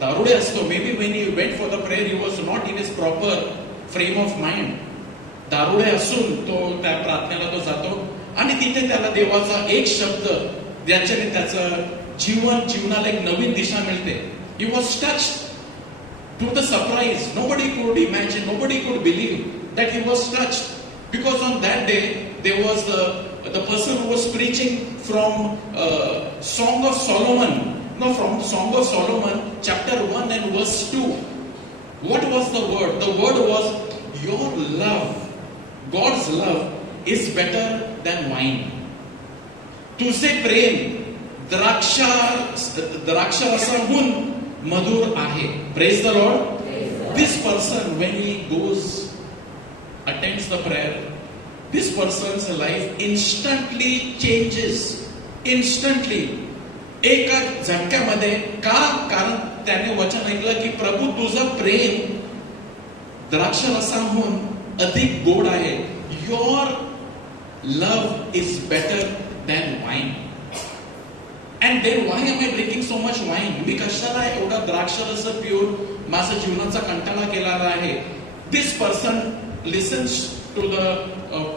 दारुडे असतो. May be when he went for the prayer he was not in his proper frame of mind. दारुडे असून तो त्या प्रार्थनेला तो जातो आणि तिथे त्याला देवाचा एक शब्द ज्याच्याने त्याचं जीवनाला एक नवीन दिशा मिळते. He was touched to the surprise. Nobody could imagine, nobody could believe that he was touched, because on that day there was the person who was preaching from Song of Solomon. No, from Song of Solomon, chapter 1 and verse 2. What was the word? The word was, your love, God's love is better than wine. तुझे प्रेम द्राक्षारसाहून मधुर आहे. Praise the Lord. This person, when he goes, attends the prayer, this person's life instantly changes. Instantly. एका झटक्यामध्ये. कारण त्याने वचन ऐकलं की प्रभू तुझं प्रेम द्राक्षरसाहून अधिक गोड आहे. Your love is better than wine. And then why am I drinking so much wine? मी कशाला एवढा द्राक्षरस पिऊन माझा जीवनाचा कंटाळा केलेला आहे. This person listens to the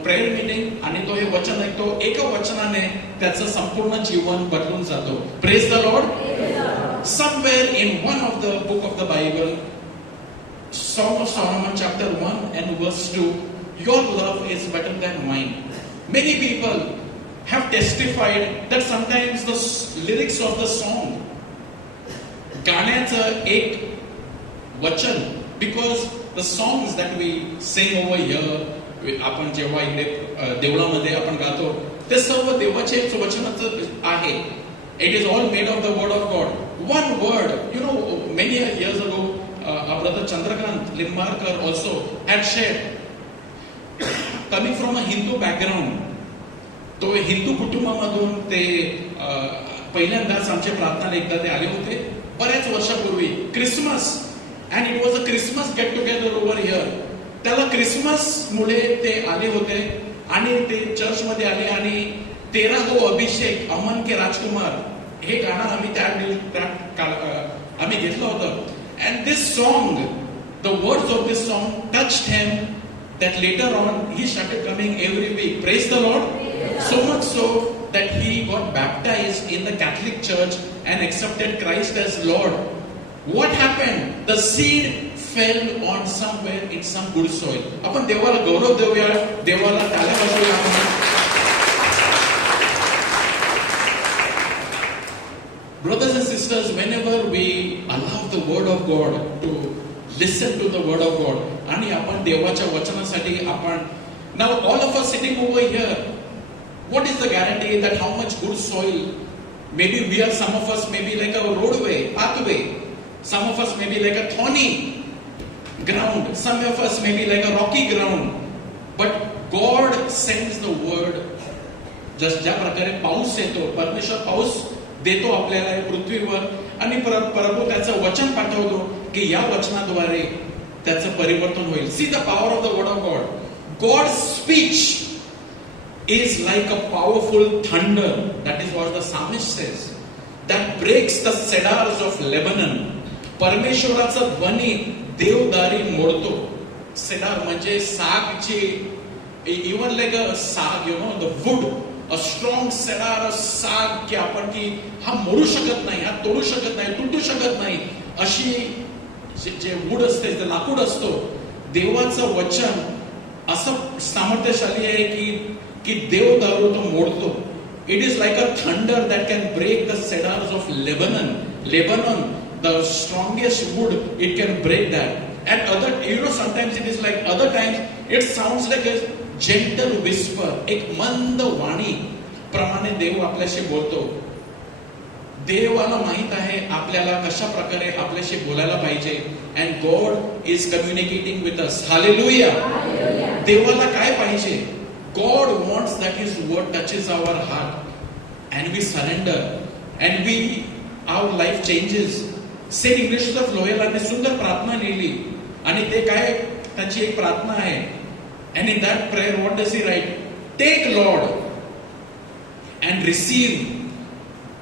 prayer meeting आणि तो हे वचन ऐकतो. एका वचनाने त्याचं संपूर्ण जीवन बदलून जातो. Praise the Lord. Somewhere in one of the book of the Bible, Song of Solomon chapter 1 and verse 2, your love is better than wine. Many people have testified that sometimes the lyrics of the song, गाण्याचं एक वचन, because the songs that we sing over here, आपण जेव्हा इकडे देवळामध्ये आपण गातो, ते सर्व देवाचे वचनाचं आहे. It is all made of the word of God. One word, many years ago, our brother Chandrakant Limbarkar also had shared, coming from a Hindu background. तो हिंदू कुटुंबामधून ते पहिल्यांदाच आमच्या प्रार्थना एकदा ते आले होते बऱ्याच वर्षापूर्वी. Christmas, and it was a Christmas get together over here. त्याला क्रिसमस मुळे ते आले होते आणि ते चर्चमध्ये आले आणि 13 अभिषेक अमन के राजकुमार हे गाणं आम्ही घेतलं होतं. And this song, the words of this song touched him that later on he started coming every week. Praise the Lord. So much so that he got baptized in the Catholic Church and accepted Christ as Lord. What happened? The seed fell on somewhere in some good soil. आपण देवाला गौरव देऊया, देवाला टाळ्या वाजवूया. Brothers and sisters, whenever we allow the word of God to listen to the word of God, आणि आपण देवाच्या वचनासाठी आपण, now all of us sitting over here, what is the guarantee that how much good soil? Maybe we are, some of us may be like a roadway, pathway. Some of us may be like a thorny ground. Some of us may be like a rocky ground. But God sends the word. Just ज्या प्रकारे पाऊस येतो, परमेश्वर पाऊस देतो आपल्याला या पृथ्वीवर, आणि प्रभू त्याचं वचन पाठवतो की या वचनाद्वारे त्याचं परिवर्तन होईल. See the power of the word of God. God speech is like a powerful thunder. That is what the psalmist says. That breaks the cedars of Lebanon. परमेश्वराचा ध्वनी देवदारी मोडतो. सेडार म्हणजे सागची, even like a sag, the wood, a strong cedar, a sag की आपण की हा मोडू शकत नाही, हा तोडू शकत नाही, तुटू शकत नाही, अशी जे वूड असते, जे लाकूड असतो, देवाचं वचन असं सामर्थ्यशाली आहे की देव दारू तो मोडतो. It is like a thunder that can break the cedars of Lebanon, the strongest wood, it can break that. And sometimes it is like, other times it sounds like a gentle whisper, एक मंद वाणी प्रमाणे देव आपल्याशी बोलतो. देवाला माहित आहे आपल्याला कशा प्रकारे आपल्याशी बोलायला पाहिजे. And God is communicating with us. Hallelujah. देवाला काय पाहिजे? God wants that His word touches our heart and we surrender and our life changes. Saint Ignatius of लोयोलाने सुंदर प्रार्थना लिहिली आणि ते काय, त्यांची एक प्रार्थना आहे. And in that prayer, what does he write? Take, Lord, and receive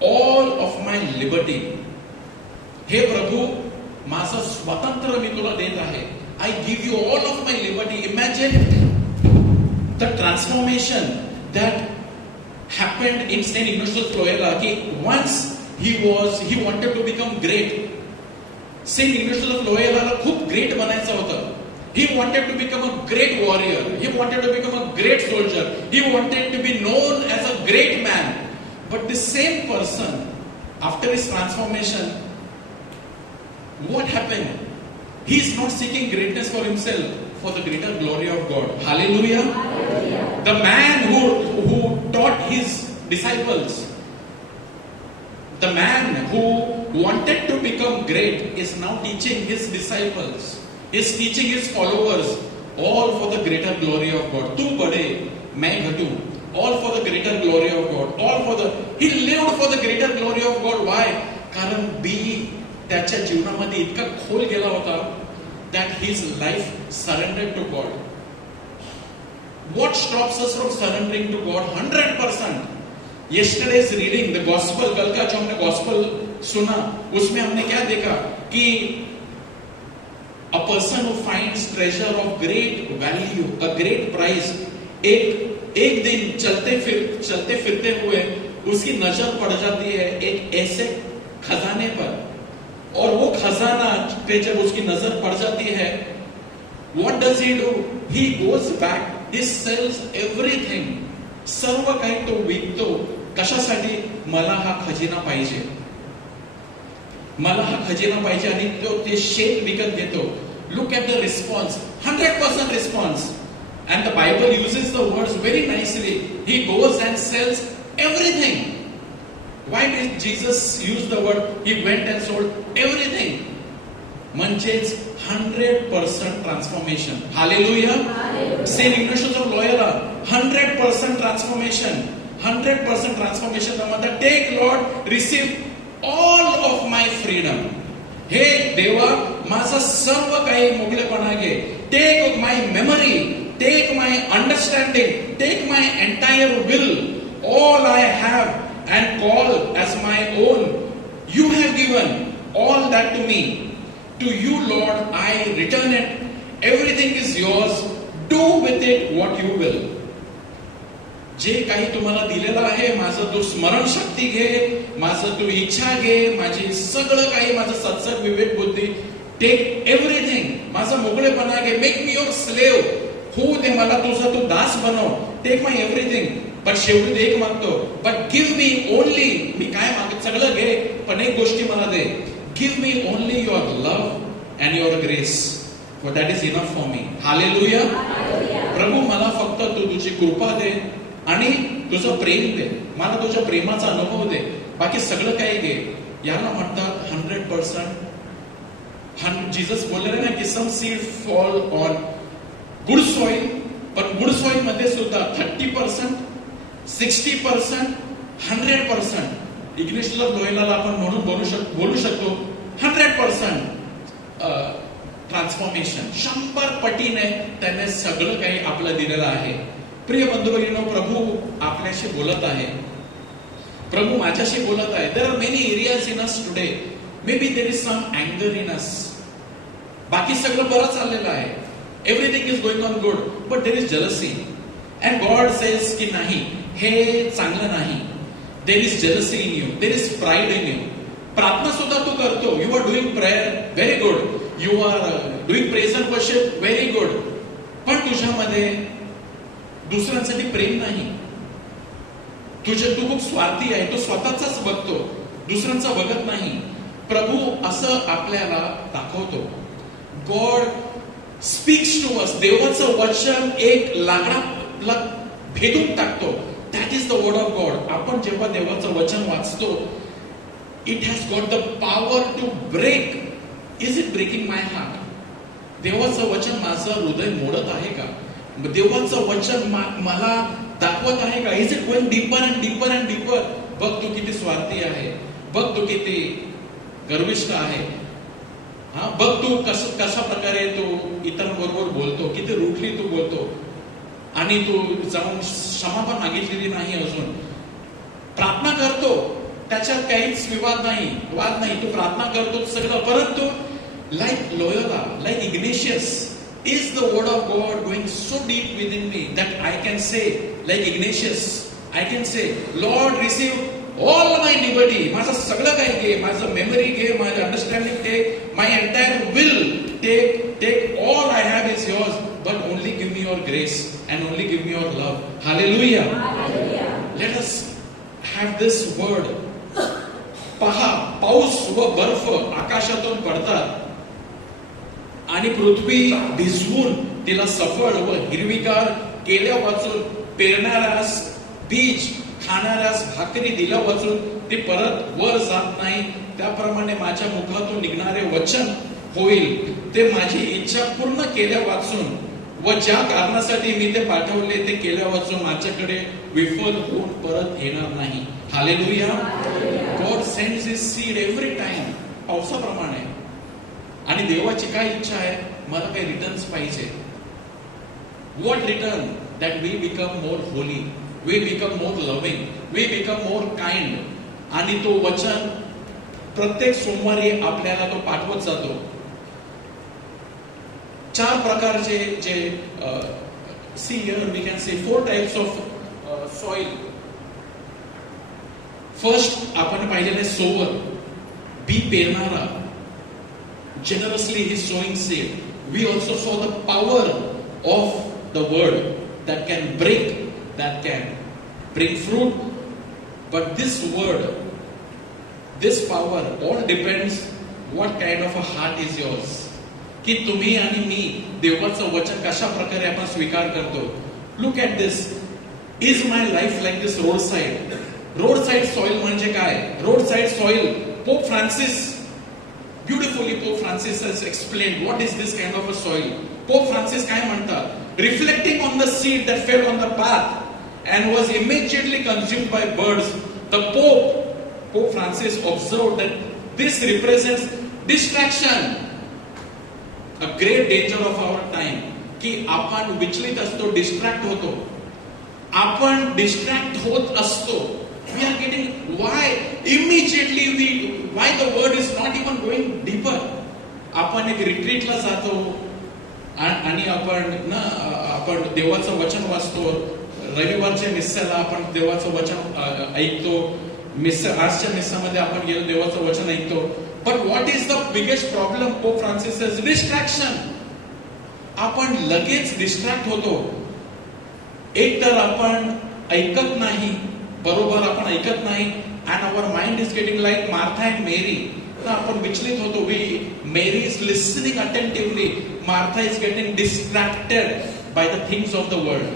all of my liberty. हे प्रभू, माझं स्वातंत्र्य मी तुला देत आहे. I give you all of my liberty. Imagine the transformation that happened in Saint Ignatius of Loyola. Once he wanted to become great. Saint Ignatius of Loyola खूप ग्रेट बनायचं होतं. He wanted to become a great warrior. He wanted to become a great soldier. He wanted to be known as a great man. But the same person, after his transformation, what happened? He is not seeking greatness for himself, for the greater glory of God. Hallelujah. The man who taught his disciples, the man who wanted to become great, is now teaching his disciples, is teaching his followers, all for the greater glory of God. Tu bade, main ghatu. All for the greater glory of God. He lived for the greater glory of God. Why? कारण त्याच्या जीवनामध्ये इतका खोल गेला होता that his life surrendered to God. What stops us from surrendering to God? 100%. Yesterday's reading, the gospel, कल का जो हमने gospel सुना, उसमें हमने क्या देखा कि a person who finds treasure of great value, a great price, एक दिन चलते फिरते हुए उसकी नजर पड़ जाती है एक ऐसे खजाने पर, और वो खजाना पे जब उसकी नजर पड़ जाती है, what does he do? He goes back, he sells everything. सर्व काही तो विकतो. कशासाठी? मला हा खजिना पाहिजे, मला हा खजिना पाहिजे, आणि तो ते शेत विकत घेतो. Look at the response, 100% response. And the Bible uses the words very nicely. He goes and sells everything. Why did Jesus use the word? He went and sold everything. म्हणजेच 100% transformation. Hallelujah. Saint Ignatius of Loyola, 100% transformation. 100% transformation. The mother, take, Lord, receive all of my freedom. हे देवा, माझा सर्व काही मोकळेपणा घे. Take my memory, take my understanding, take my entire will, all I have, and call as my own. You have given all that to me. To you, Lord, I return it. Everything is yours. Do with it what you will. जे काही तुम्हाला दिलेलं आहे, माझं तू स्मरण शक्ती घे, माझं तू इच्छा घे, माझी सगळं काही, माझं सत्संग, विवेक, बुद्धी, टेक एव्हरीथिंग. माझा मोकळेपणा घे. Make me your slave. होऊ दे मला तुझा तू दास बनव. Take my everything. पण शेवटी एक मागतो, बट गिव्ह मी ओनली. मी काय मागत? सगळं घे, पण एक गोष्टी मला दे. Give me only your love and your grace, for that is enough for me. Hallelujah. प्रभू, मला फक्त तू तुझी कृपा दे आणि तुझं प्रेम दे. मला तुझ्या प्रेमाचा अनुभव दे. बाकी सगळं काही घे. याला म्हणतात 100%. जीसस बोललेलं ना की some seed fall on good soil, पण गुड सॉइल मध्ये सुद्धा 30%, 60%, 100%. इग्नेशियस ऑफ लोयोलाला आपण म्हणून बोलू शकतो 100% ट्रान्सफॉर्मेशन. 100 पटीने त्याने सगळं काही आपलं दिलेलं आहे. प्रिय बंधू भगिनींनो, प्रभू आपल्याशी बोलत आहे. प्रभू माझ्याशी बोलत आहे. There are many areas in us today. Maybe there is some अँगर इन अस. बाकी सगळं बरं चाललेलं आहे. Everything is going on good, but there is jealousy. And God says की नाही, हे चांगलं नाही. There is jealousy in you, there is pride in you. प्रार्थना सुद्धा तू करतो. You are doing prayer, very good. You are doing praise and worship very good, पण तुझ्यामध्ये दुसऱ्यांसाठी प्रेम नाही. तू खूप स्वार्थी आहे, तो स्वतःचाच बघतो, दुसऱ्यांचा बघत नाही. प्रभू असं आपल्याला दाखवतो. God speaks to us. देवाचं वचन एक लाकडाला भेदून टाकतो. That is the word of God. आपण जेव्हा देवाचं वचन वाचतो, it has got the power to break. Is it breaking my heart? देवाचं वचन माझं हृदय मोडत आहे का? देवाचं वचन मला दाखवत आहे का? Is it going deeper and deeper and deeper? बघ तू किती स्वार्थी आहे, बघ तू किती गर्विष्ठ आहे, हा बघ तू कशा प्रकारे तू इतरांबरोबर बोलतो, किती रूटली तू बोलतो, आणि तू जाऊन क्षमा पण मागितलेली नाही. अजून प्रार्थना करतो, त्याच्यात काहीच वाद नाही. तू प्रार्थना करतो सगळं, परंतु like Loyola, like Ignatius, is the word of God going so deep within me that I can say, like Ignatius, I can say, Lord, receive all my liberty. माझं सगळं काही घे, माझं मेमरी घे, माझं understanding take, my entire will take all I have is yours, but only give me your grace and only give me your love. Hallelujah. Let us have this word. पहा, पाऊस व बर्फ आकाशातून पडतात आणि पृथ्वी भिजवून तिला सफळ व हिरवीगार केल्या वाचून, पेरणाऱ्यास बीज, खाणाऱ्यास भाकरी दिल्या वाचून ते परत वर जात नाही, त्याप्रमाणे माझ्या मुखातून निघणारे वचन होईल. ते माझी इच्छा पूर्ण केल्या वाचून व ज्या कारणासाठी मी ते पाठवले ते केल्या वाचून माझ्याकडे विफल होऊन परत येणार नाही. Hallelujah. God sends his seed every time, पावसाप्रमाणे. आणि देवाची काय इच्छा आहे? मला काही रिटर्न्स पाहिजे. What return? That we become more holy, we become more loving, we become more kind. आणि तो वचन प्रत्येक सोमवारी आपल्याला तो पाठवत जातो. 4 प्रकारचे जे see here we can see 4 types of soil. First आपण पाहिलेले सोवर, बी पेरणारा. Generously he is sowing seed. We also saw the power of the word that can break, that can bring fruit. But this word, this power, all depends what kind of a heart is yours. की तुम्ही आणि मी देवाचं वचन कशा प्रकारे आपण स्वीकार करतो. Look at this. Is my life like this roadside? Roadside soil म्हणजे काय? Roadside soil. Pope Francis, beautifully Pope Francis has explained what is this kind of a soil. Pope Francis काय म्हणतात? Reflecting on the seed that fell on the path and was immediately consumed by birds, the Pope Francis observed that this represents distraction, a great danger of our time. की आपण विचलित असतो, डिस्ट्रॅक्ट होतो, आपण डिस्ट्रॅक्ट होत असतो. We are getting, why the word is not even going deeper. आपण एक रिट्रीटला जातो आणि आपण देवाचं वचन वाचतो. रविवारच्या मिस्साला आपण देवाचं वचन ऐकतो. आजच्या मिस्सामध्ये आपण गेलो, देवाचं वचन ऐकतो. But what is the biggest problem? Pope Francis says distraction. आपण लगेच डिस्ट्रॅक्ट होतो. एक तर आपण ऐकत नाही, बरोबर आपण ऐकत नाही, and our mind is getting like Martha and Mary. तर आपण विचलित होतो. Mary is listening attentively. Martha is getting distracted by the things of the world.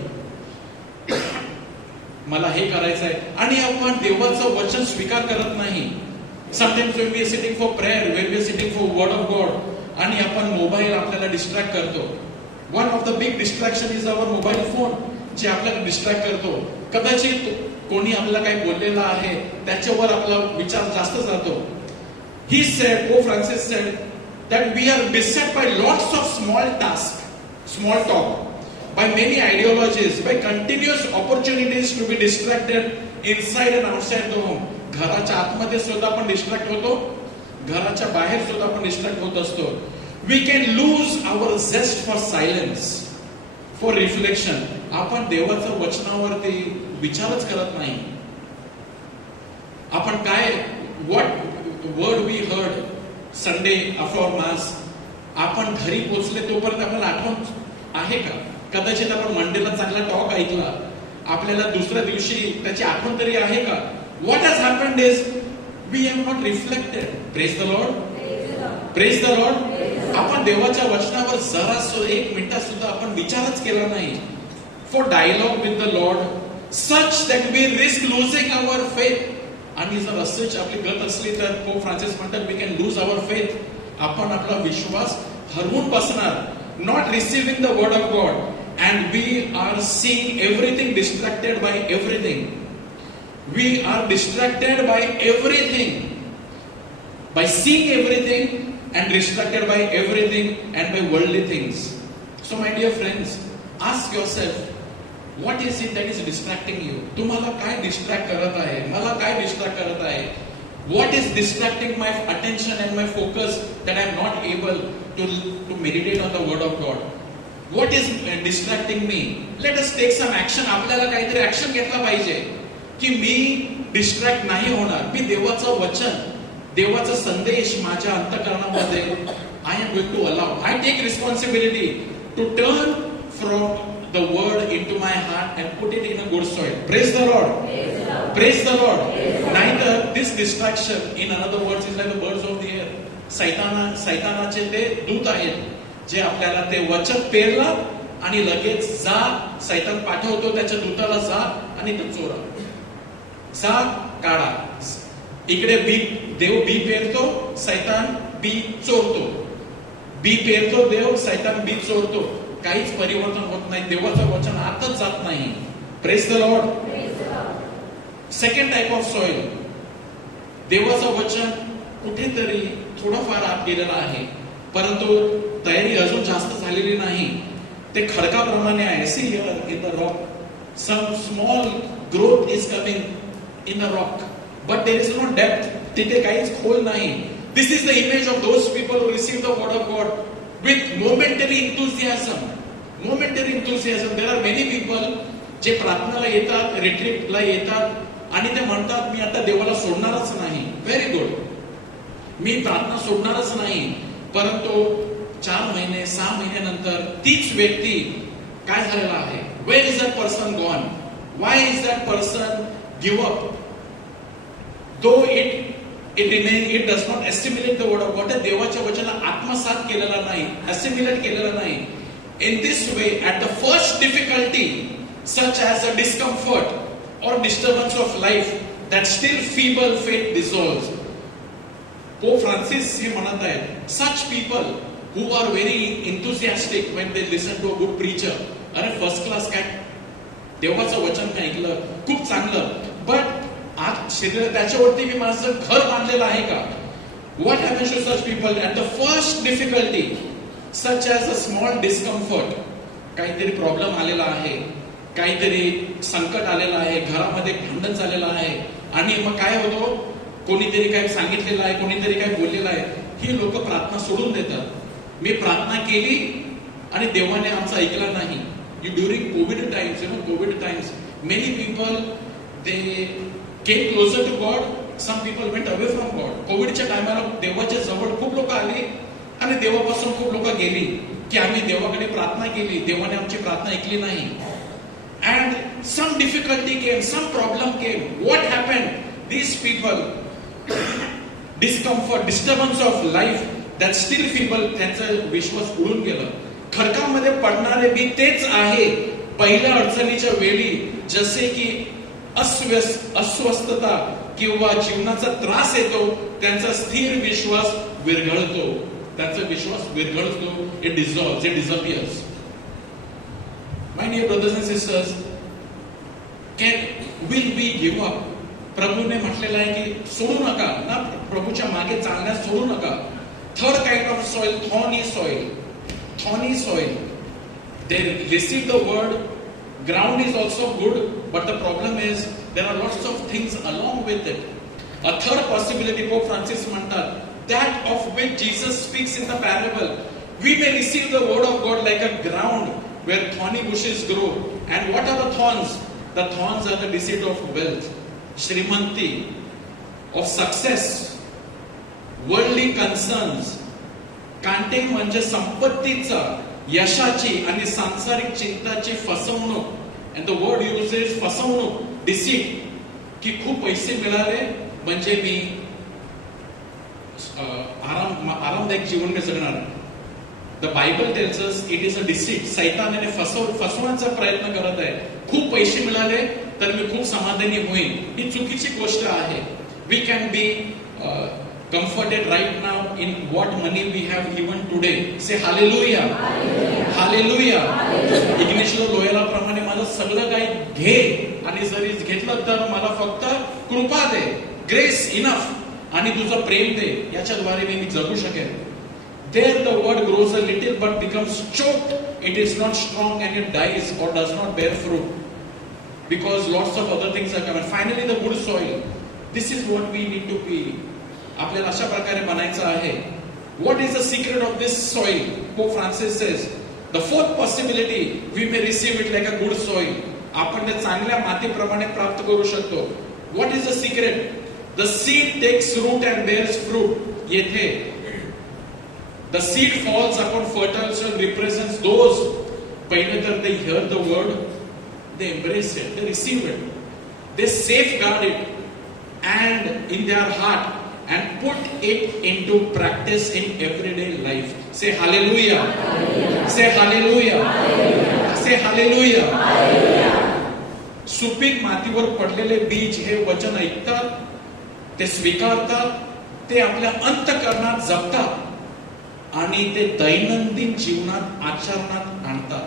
मला हे करायचं आहे, आणि आपण देवाचं वचन स्वीकार करत नाही. Sometimes when we are sitting for prayer, when we are sitting for word of God, आणि आपण मोबाईल आपल्याला डिस्ट्रॅक्ट करतो. One of the big distraction is our mobile phone, जे आपल्याला डिस्ट्रॅक्ट करतो. कदाचित कोणी आपल्याला काही बोललेलं आहे त्याच्यावर आपला विचार जास्त जातो. He said, Pope Francis said that we are beset by lots of small tasks, small talk, by many ideologies, by continuous opportunities to be distracted inside and outside the home. घराच्या आतमध्ये सुद्धा आपण डिस्ट्रॅक्ट होतो, घराच्या बाहेर सुद्धा आपण डिस्ट्रॅक्ट होत असतो. We can lose our zest for silence, for reflection. आपण देवाचं वचनावरती विचारच करत नाही. आपण काय, what word we heard Sunday after Mass, आपण घरी पोहोचले तोपर्यंत आपल्याला आठवण आहे का? कदाचित आपण मंडेला चांगला टॉक ऐकला, आपल्याला दुसऱ्या दिवशी त्याची आठवण तरी आहे का? What has happened is we have not reflected. Praise the Lord, praise the Lord. आपण देवाच्या वचनावर जरा एक मिनिटात सुद्धा आपण विचारच केला नाही. For dialogue with the Lord such that we risk losing our faith. आणि जर असंच आपली गत असली तर पोप फ्रान्सिस म्हणतात we can lose our faith. आपण आपला विश्वास हरवून बसणार. Not receiving the word of God and we are seeing everything distracted by everything. We are distracted by everything, by seeing everything and distracted by everything and by worldly things. So my dear friends, ask yourself, what is it that is distracting you? तुम्हाला काय डिस्ट्रॅक्ट करत आहे? मला काय डिस्ट्रॅक्ट करत आहे? What is distracting my attention and my focus that I am not able to meditate on the word of God? What is distracting me? Let us take some action. आपल्याला काहीतरी ऍक्शन घेतला पाहिजे की मी डिस्ट्रॅक्ट नाही होणार. मी देवाचं वचन, देवाचा संदेश माझ्या अंतःकरणामध्ये I am going to allow. I take responsibility to turn from the word in to my heart and put it in a good soil. Praise the Lord, praise the Lord. नाहीतर this distraction in another words is like the birds of the air. सैतानाचे ते दूत आहेत जे आपल्याला ते वचन पेरला आणि लगेच जा, सैतान पाठवतो त्याच्या दूताला, जा आणि ते चोरा, जा काढा. इकडे देव बी पेरतो, सैतान बी चोरतो. बी पेरतो देव, सैतान बी चोरतो. काहीच परिवर्तन होत नाही. देवाचं वचन आतच जात नाही. Praise the Lord. Second type of soil, देवाचं वचन कुठेतरी थोडंफार आत गेलेलं आहे, परंतु तयारी अजून जास्त झालेली नाही. ते खडकाप्रमाणे आहे. See here in the rock some small growth is coming in the rock, but there is no depth. तिथे काहीच खोल नाही. This is the image of those people who receive the word of God with momentary enthusiasm. Momentary enthusiasm. There are many people जे प्रार्थनाला येतात, रिट्रीटला येतात आणि ते म्हणतात मी आता देवाला सोडणारच नाही. व्हेरी गुड, मी प्रार्थना सोडणारच नाही. परंतु 4 महिने 6 महिन्यानंतर तीच व्यक्ती काय झालेला आहे? Where is that person gone? Why is that person give up? Though it does not assimilate the word of God. देवाच्या वचनाला आत्मसात केलेला नाही, assimilate केलेला नाही. In this way, at the first difficulty, such as a discomfort or disturbance of life, that still feeble faith dissolves. Pope Francis हे म्हणत आहेत, such people who are very enthusiastic when they listen to a good preacher. अरे first class काय, देवाचं वचन काय ऐकलं, खूप चांगलं, बट आज शरीर त्याच्यावरती मी माझं घर बांधलेलं आहे का? What happens to such people at the first difficulty, such as a small discomfort? काहीतरी प्रॉब्लेम आलेला आहे, काहीतरी संकट आलेलं आहे, घरामध्ये भांडण झालेलं आहे, आणि मग काय होतो? कोणीतरी काय सांगितलेलं आहे, कोणीतरी काय बोललेलं आहे, ही लोक प्रार्थना सोडून देतात. मी प्रार्थना केली आणि देवाने आमचं ऐकलं नाही. During COVID times, COVID times, many people they came closer to God. Some people went away from God. कोविडच्या टायमाला देवाच्या जवळ खूप लोक आली आणि देवापासून खूप लोक गेली की आम्ही देवाकडे प्रार्थना केली, देवाने आमची प्रार्थना ऐकली नाही. And some difficulty came, some problem came. What happened? These people, discomfort, disturbance of life, that still feeble, त्यांचा विश्वास उडून गेला. खडकामध्ये पडणारे बी तेच आहे पहिल्या अडचणीच्या वेळी, जसे की अस्वस्थता किंवा जीवनाचा त्रास येतो, त्यांचा स्थिर विश्वास विरघळतो, त्यांचा विश्वास विरघळतो. It dissolves, it disappears. My dear brothers and sisters, will we give up? प्रभूने म्हटलेलं आहे की सोडू नका ना, प्रभूच्या मागे चालण्यास सोडू नका. Third kind of soil, thorny soil. Thorny soil. They receive the word. Ground is also good, but the problem is there are lots of things along with it. A third possibility, Pope Francis म्हणतात, that of which Jesus speaks in the parable. We may receive the word of God like a ground where thorny bushes grow. And what are the thorns? The thorns are the deceit of wealth, shrimanti, of success, worldly concerns, कांटे म्हणजे संपत्तीचा, यशाची आणि सांसारिक चिंताची फसवणूक. And the word uses फसवणूक, डिसीट, की खूप पैसे मिळाले म्हणजे मी आरामदायक जीवन मी जगणार. The Bible tells us it is a deceit. सैतानाने फसवण्याचा प्रयत्न करत आहे. खूप पैसे मिळाले तर मी खूप समाधानी होईन. ही चुकीची गोष्ट आहे. We can be comforted right now in what money we have even today. Say hallelujah. Hallelujah. Ignatius Loyola प्रमाणे मला सगळं काही घे आणि जरी घेतलं तर मला फक्त कृपा दे, ग्रेस इनफ, आणि तुझं प्रेम दे, याच्याद्वारे मी जगू शकेन. There the word grows a little but becomes choked. It is not strong and it dies or does not bear fruit because lots of other things are coming. Finally the good soil. This is what we need to be. आपल्याला अशा प्रकारे बनायचं आहे. What is the secret of this soil? Pope Francis says, the fourth possibility, we may receive it like a good soil. आपण ते चांगल्या मातीप्रमाणे प्राप्त करू शकतो. What is the secret? The seed takes root and bears fruit. येथे the seed falls upon fertile soil represents those. पहिले तर they hear the word, they embrace it, they receive it, they safeguard it and in their heart and put it into practice in everyday life. Say hallelujah. Say hallelujah. Say hallelujah. सुपीक मातीवर पडलेले बीज हे वचन ऐकतात, ते स्वीकारतात, ते आपल्या अंतःकरणात जपतात आणि ते दैनंदिन जीवनात आचरणात आणतात.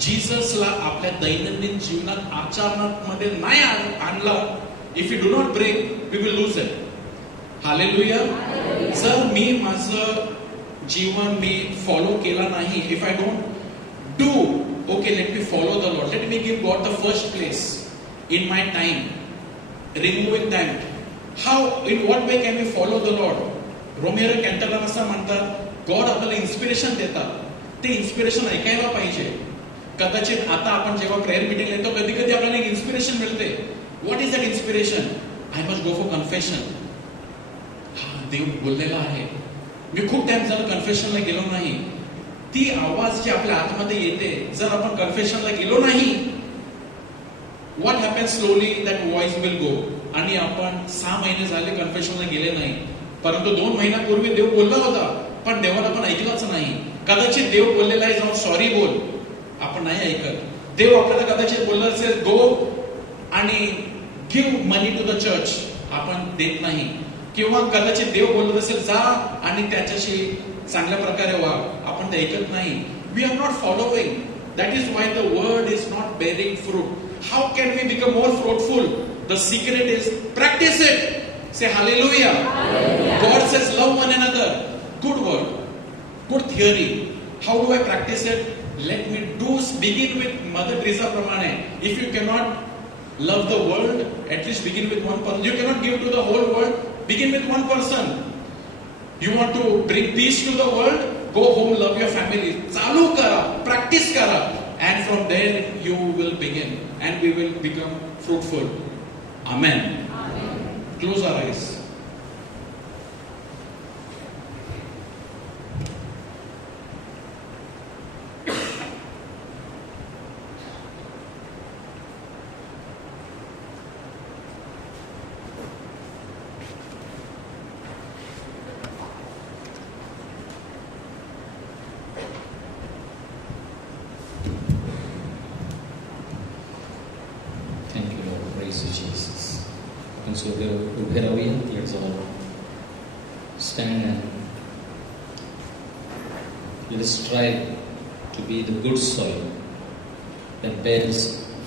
जीससला आपल्या दैनंदिन जीवनात आचरणात मध्ये नाही आणलं, if you do not break, we will lose it. Hallelujah. जर मी माझं जीवन मी फॉलो केला नाही, if I don't do, okay, let me follow the Lord, let me give God the first place in my time, removing time. How, in what way can we follow the Lord? Romeo कॅन्टलन असं म्हणतात, गॉड आपल्याला इन्स्पिरेशन देतात, ते इन्स्पिरेशन ऐकायला पाहिजे. कदाचित आता आपण जेव्हा प्रेयर मीटिंग येतो कधी कधी आपल्याला एक इन्स्पिरेशन मिळते. What is that inspiration? I must go for confession. हा देव बोललेला आहे, मी खूप टाइम झालं कन्फेशनला गेलो नाही. ती आवाज जी आपल्या आतमध्ये येते, जर आपण कन्फेशनला गेलो नाही, what happen slowly that voice will go. आणि आपण 6 महिने झाले कन्फेशनला गेले नाही, परंतु 2 महिन्यापूर्वी देव बोलला होता, पण देवाला आपण ऐकलंच नाही. कदाचित देव बोललेला आहे जाऊन सॉरी बोल, आपण नाही ऐकत. देव आपल्याला कदाचित बोललं असेल गो आणि give money to the church, आपण देत नाही. किंवा कदाचित देव बोलत असेल जा आणि त्याच्याशी चांगल्या प्रकारे वाग, आपण ते ऐकत नाही. We are not following. That is why the word is not bearing fruit. How can we become more fruitful? The secret is practice it. Say hallelujah. God says love one another. Good word, good theory. How do I practice it? Let me begin with Mother Teresa pramane. If you cannot love the world, at least begin with one person. You cannot give to the whole world, begin with one person. You want to bring peace to the world, go home, love your family. Chalu kara, practice kara, and from there you will begin and we will become fruitful. Amen. Close our eyes. Thank you, Lord. Praise you, Jesus. And so उभे राहूया. Let's all stand and let us strive to be the good soil that bears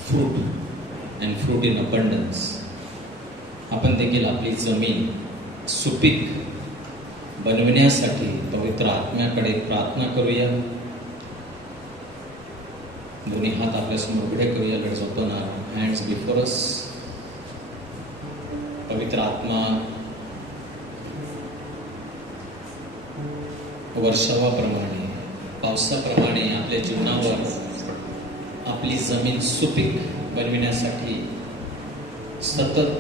fruit and fruit in abundance. आपण देखील आपली जमीन सुपीक बनविण्यासाठी पवित्र आत्म्याकडे प्रार्थना करूया. दोन्ही हात आपल्या समोर उघडे करूया. Let's open our hands before us. पवित्र आत्मा वर्षावाप्रमाणे, पावसाप्रमाणे आपल्या जीवनावर आपली जमीन सुपीक बनविण्यासाठी सतत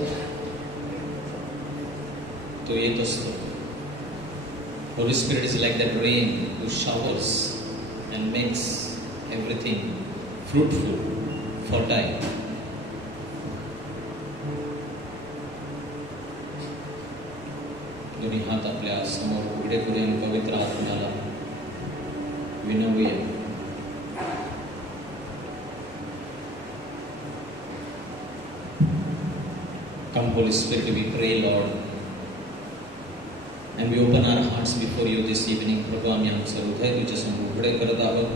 तो येत असतो. Holy Spirit is like that rain who showers and makes everything fruitful, fertile. दोन्ही हात आपल्या समोर उघडे करून पवित्र आत्म्याला विनवूया. Come, Holy Spirit, we pray, Lord, and we open our hearts before you this evening. प्रभु आम्ही आमचं हृदय तुझ्या समोर उघडे करत आहोत.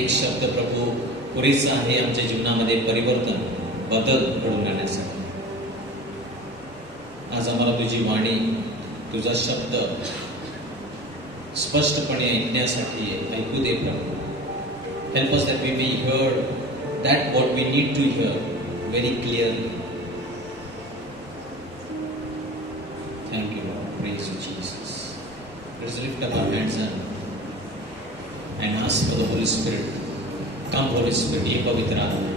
एक शब्द प्रभू पुरेसा आहे आमच्या जीवनामध्ये परिवर्तन, बदल घडून आणण्यासाठी. आज आम्हाला तुझी वाणी, तुझा शब्द स्पष्टपणे ऐकण्यासाठी ऐकू दे प्रभू. Help us that we may hear that what we need to hear very clearly. Thank you, Lord. Praise you, Jesus. Let's lift up our hands and ask for the Holy Spirit. Come, Holy Spirit, ye pavitra Atma.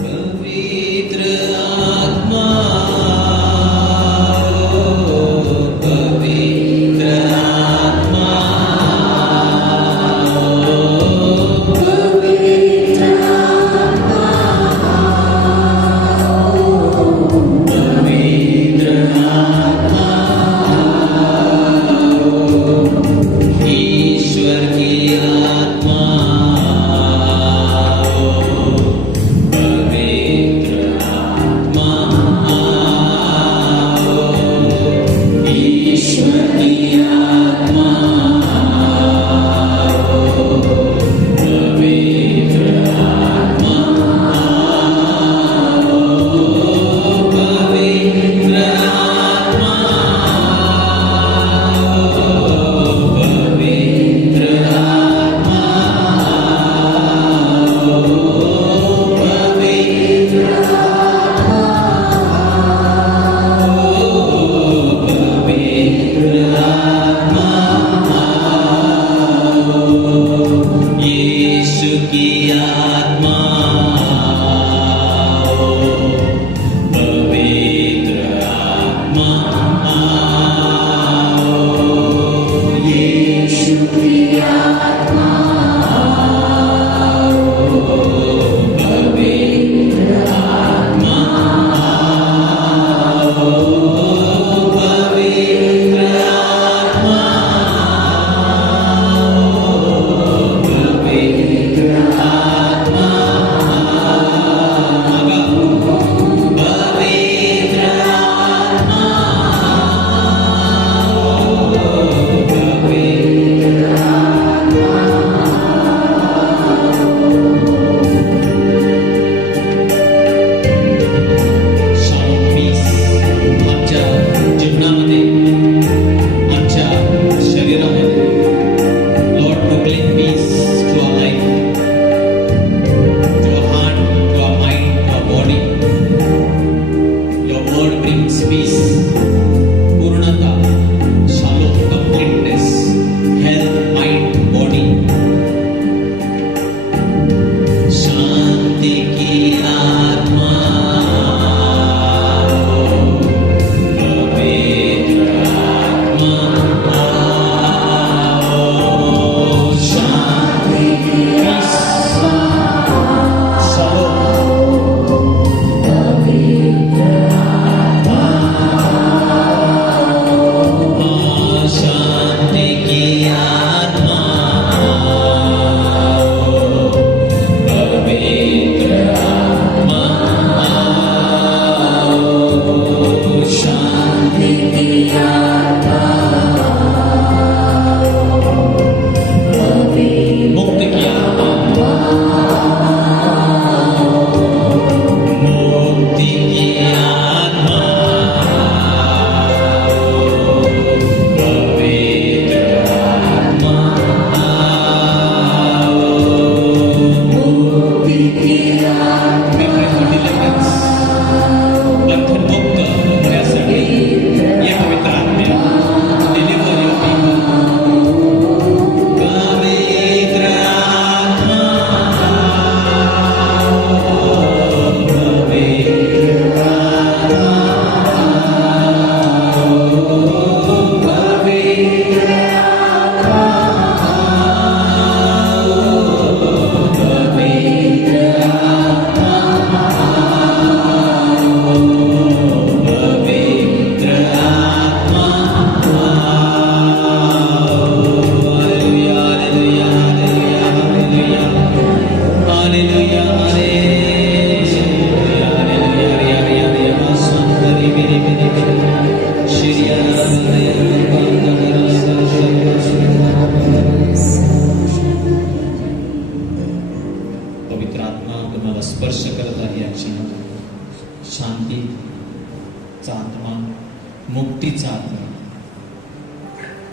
Pavitra Atma, Pavitra Atma, Pavitra Atma,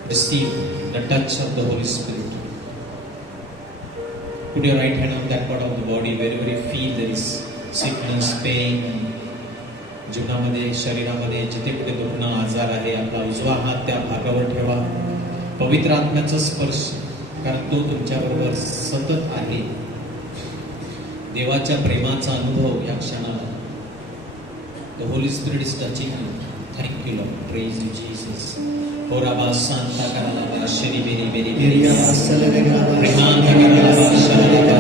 receive the touch of the Holy Spirit. Put your right hand on that part of the body, wherever you feel there is sickness, pain, जीवनामध्ये शरीरामध्ये जिथे कुठे दुखणं आजार आहे, आपला उजवा हात त्या भागावर ठेवा. पवित्र आत्म्याचा स्पर्श, कारण तो तुमच्याबरोबर सतत आहे. देवाच्या प्रेमाचा अनुभव या क्षणाला. The Holy Spirit is touching you. Thank you, Lord. Praise you, Jesus. Oraba Santa Karalaba Shri Beri Beri Beri. Rihanta Karalaba Sharalaba.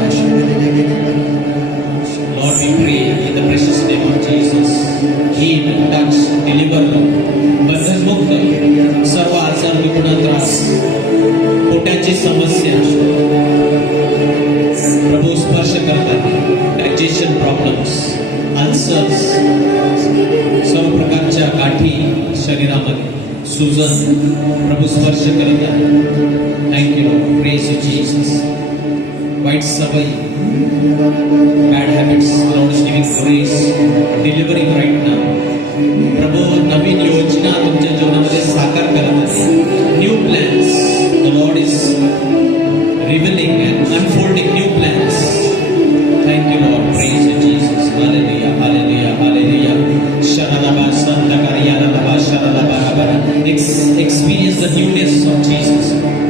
Lord, we pray in the precious name of Jesus. Heal, touch, deliver, Lord. बंधन मुक्त, सर्व आजार, दुखणं, त्रास, पोटाची समस्या प्रभू स्पर्श करतात. Digestion problems, ulcers, सर्व प्रकारच्या गाठी शरीरामध्ये, सुजन प्रभू स्पर्श करत आहे. Thank you Lord. Praise you Jesus. वाईट सवयी, bad habits, Lord is giving grace, delivering right now. प्रभू नवीन योजना तुमच्या जीवनामध्ये साकार करत आहे. New plans, the Lord is revealing and unfolding new plans. Thank you Lord. Praise you Jesus. Hallelujah, hallelujah, hallelujah. शरलबा संतकारियालबा शरलबा रबा. Experience the newness of Jesus.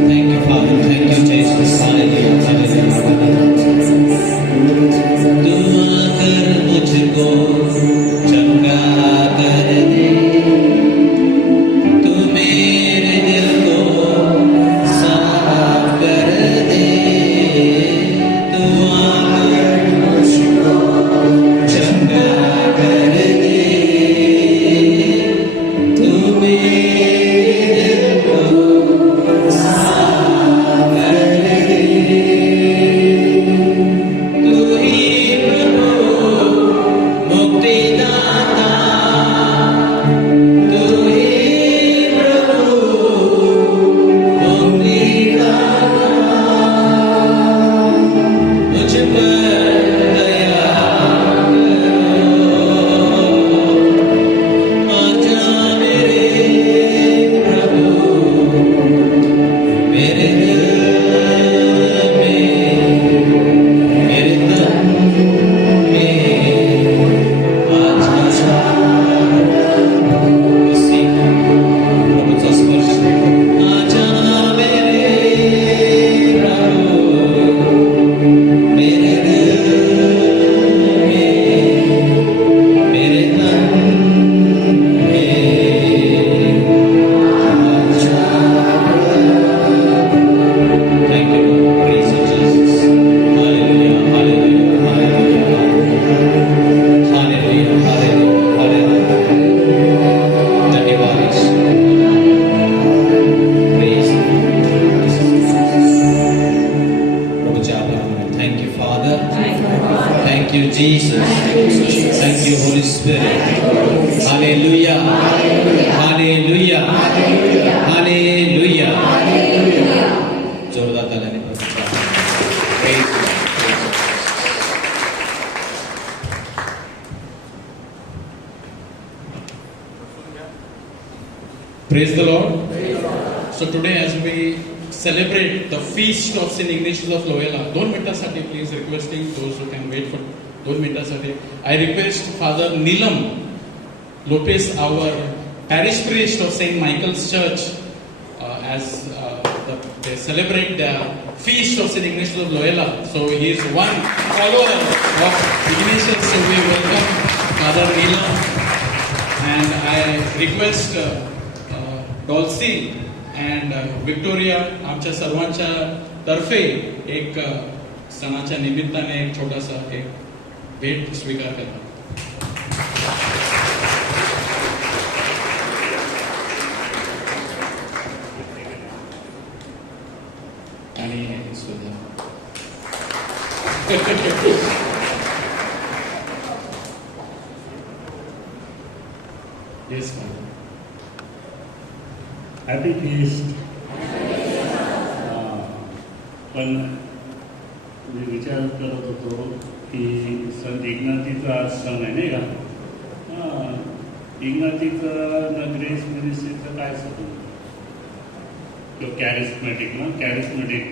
Thank you, Father. Thank you, Jesus. Hallelujah, hallelujah, hallelujah. दुआ कर मुझको चंगा कर दे, तू मेरे दिल को साफ कर दे. दुआ कर मुझको चंगा कर दे, तू मेरे दिल को साफ कर दे. तू ही प्रभु मुक्तिदाता, तू ही प्रभु मुक्तिदाता. मुझ पर दया करो, आजा मेरे प्रभु, मेरे दिल में, मेरे तन में आजा. इसी प्रभुचा स्पर्श. आजा मेरे प्रभु, मेरे दिल में, मेरे तन में आजा. Thank you, Lord. Praise you, Jesus. Hallelujah, hallelujah, hallelujah, hallelujah, hallelujah, hallelujah. धन्यवाद यीशु. Praise you. प्रभुचे आभार मानो. Thank you, Father. Thank you, Jesus. Thank you, Holy Spirit. Hallelujah. Hallelujah. Hallelujah. जोरदार तालियां प्रभुचे आभार. Praise you. Praise the Lord. So today as we celebrate the feast of St. Ignatius of Loyola, 2 मिनिटांसाठी please requesting those who can wait for 2 मिनिटांसाठी. I request Father Nilam Lopez, our parish priest of St. Michael's Church, as they celebrate the feast of St. Ignatius of Loyola. So he is one follower of Ignatius. So we welcome Father Nilam, and I request dorsi and Victoria आमच्या सर्वांच्या तर्फे एक सणाच्या निमित्ताने एक छोटासा एक भेट स्वीकार करा. आणि सुद्धा येस मॅडम. Happy feast. पण मी विचार करत होतो की संत इग्नातीचा आज सण आहे नाही का. इग्नातीचं न ग्रेस मिनिस्ट्रीचं काय संबंध. charismatic, no? Charismatic.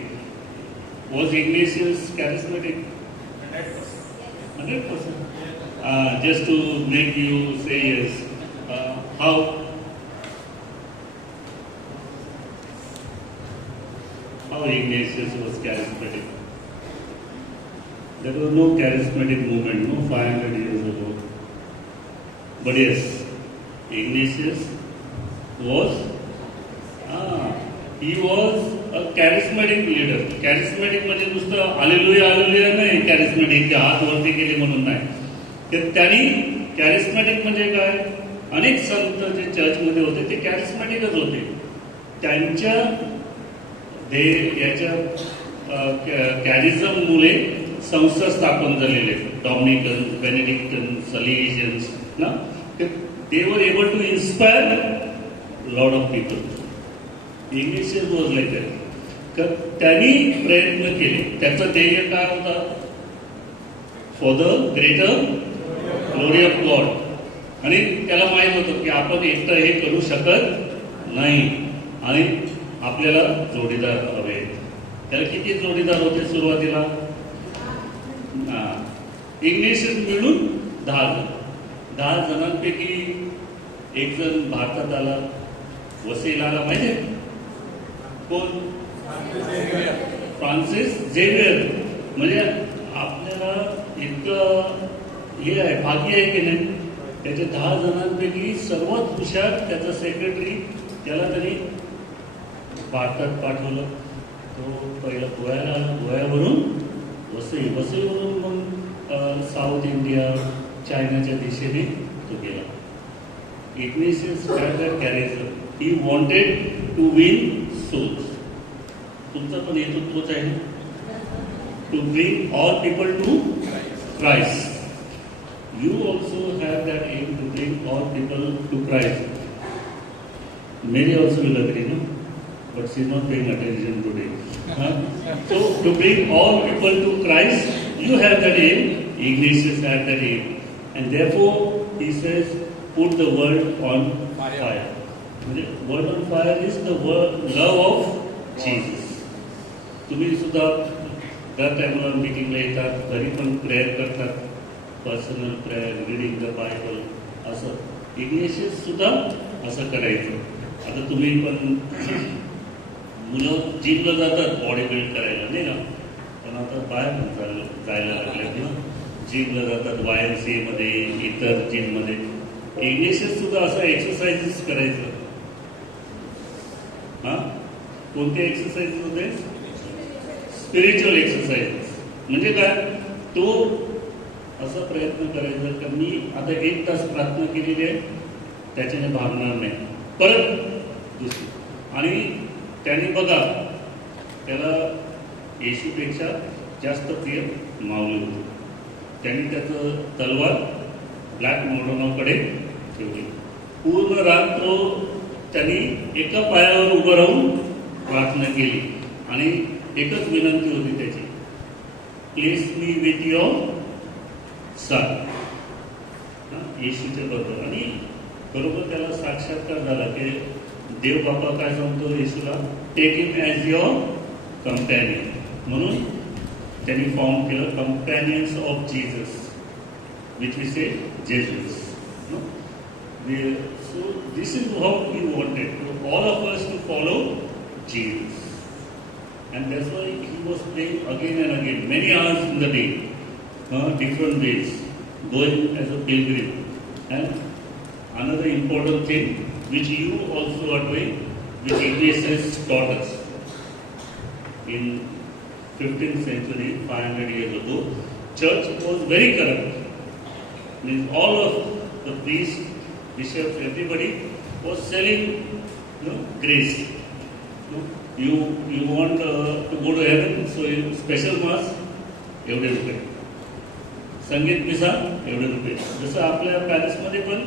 Was Ignatius charismatic? 100%. Just to make you say yes. How? How Ignatius was charismatic? There was no charismatic movement, no 500 years ago. But yes, Ignatius was, he was a charismatic leader. Charismatic म्हणजे नुसतं hallelujah hallelujah नाही, charismatic की हात वरती केले म्हणून नाही. तर त्यांनी charismatic म्हणजे काय? अनेक संत जे चर्चमध्ये होते ते charismaticच होते. त्यांच्या याच्या कॅरिझममुळे संस्था स्थापन झालेले डॉमिनिकन, बेनेडिक्टन, सलेजियन्स ना, they were able to inspire a lot of people. Ignatius was like that. तर त्यांनी प्रयत्न केले. त्याचं ध्येय काय होता? For the greater glory of God. आणि त्याला माहित होतं की आपण एकटं हे करू शकत नाही आणि आपल्याला जोडीदार हवे. त्याला किती जोडीदार होते सुरुवातीला? इग्नेशियस मिळून 10 जणांपैकी एक जण भारतात आला, वसईला आला. माहिती कोण? Francis Xavier. म्हणजे आपल्याला इतकं हे आहे, भाग्य आहे की नाही. त्याच्या 10 जणांपैकी सर्वात हुशार त्याचा सेक्रेटरी, त्याला त्यांनी भारतात पाठवलं. तो पहिला गोव्याला आला, गोव्यावरून वसईवरून मग साऊथ इंडिया, चायनाच्या दिशेने तो गेला. Ignatius character, he wanted to win souls. तुमचा पण हेतू तोच आहे, to bring all people to Christ. You also have that aim to bring all people to Christ. Mary also will agree, no, but she's not paying attention today. So to bring all people to Christ, you have that aim. Ignatius had that aim, and therefore he says, put the world on fire. The world on fire is the love of Jesus. तुम्ही सुद्धा दर टाइमला मीटिंगला येतात, घरी पण प्रेयर करतात, personal prayer, reading the Bible. असं इग्नेशियस सुद्धा असं करायचं. आता तुम्ही पण मुलं जिमला जातात बॉडी बिल्ड करायला, नाही ना, पण आता बाहेर जायला लागले ना, जिमला जातात, YMCA मध्ये, इतर जिममध्ये. इग्नेशियस सुद्धा असं एक्सरसाइजेस करायचं. कोणते एक्सरसाइज होते? Spiritual exercises. म्हणजे काय? तो असा प्रयत्न करायचा की मी आता 1 तास प्रार्थना केलेली आहे, त्याच्याने भागणार नाही. परत दुसरी. आणि त्याने बघा, त्याला येशूपेक्षा जास्त प्रिय मावले होते. त्यांनी त्याचं तलवार ब्लॅक मॉडर्नाकडे ठेवली. पूर्ण रात्र त्यांनी एका पायावर उभं राहून प्रार्थना केली आणि एकच विनंती होती त्याची, place me with your son. येशूच्या बरोबर. आणि बरोबर त्याला साक्षात्कार झाला की देव बाबा काय सांगतो येशूला, take him as your companion. म्हणून त्यांनी फॉर्म केलं companions of Jesus, which we say Jesus. So this is how he wanted to all of us to follow Jesus, and that's why he was praying again and again, many hours in the day, different ways, going as a pilgrim. And another important thing which you also are doing, which Ignatius taught us in 15th century, 500 years ago, church was very corrupt. Means all of the priests, bishops, everybody was selling, grace. You want to go to heaven, so special mass, एवढे रुपये, संगीत मिसा एवढे रुपये. जसं आपल्या पॅलेसमध्ये पण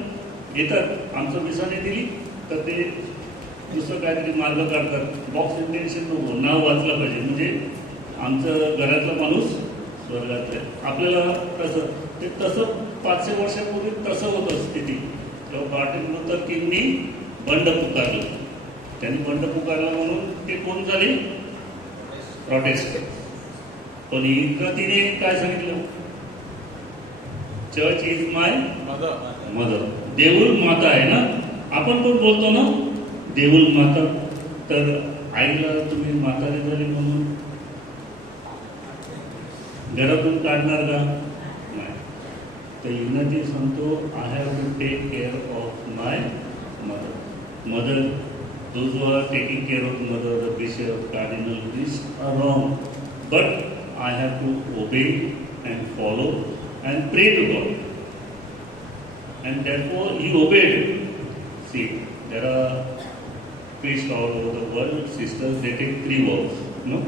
येतात, आमचं मिसाने दिली तर ते दुसरं काहीतरी मार्ग काढतात. बॉक्स इंटेन्शन नको, नाव वाचलं पाहिजे, म्हणजे आमचं घरातला माणूस स्वर्गातला. आपल्याला तसं 500 वर्षापूर्वी तसं होतं स्थिती. तेव्हा मार्टिन लुथर किंगनी बंड पुकारलं. त्यांनी बंड पुकारला म्हणून ते कुठून झाली? प्रोटेस्टंट. पण इथं तिने काय सांगितलं? Church is my mother. देऊळ माता आहे ना. आपण पण बोलतो ना देऊळ माता. तर आईला तुम्ही म्हातारी झाली म्हणून घरातून काढणार का? नाही. तर युनाजी सांगतो I have to take care of my mother. Mother, those who are taking care of mother, the bishop, cardinal, priests are wrong. But I have to obey and follow and pray to God. And therefore he obeyed. See, there are priests all over the world, sisters, they take 3 vows, no?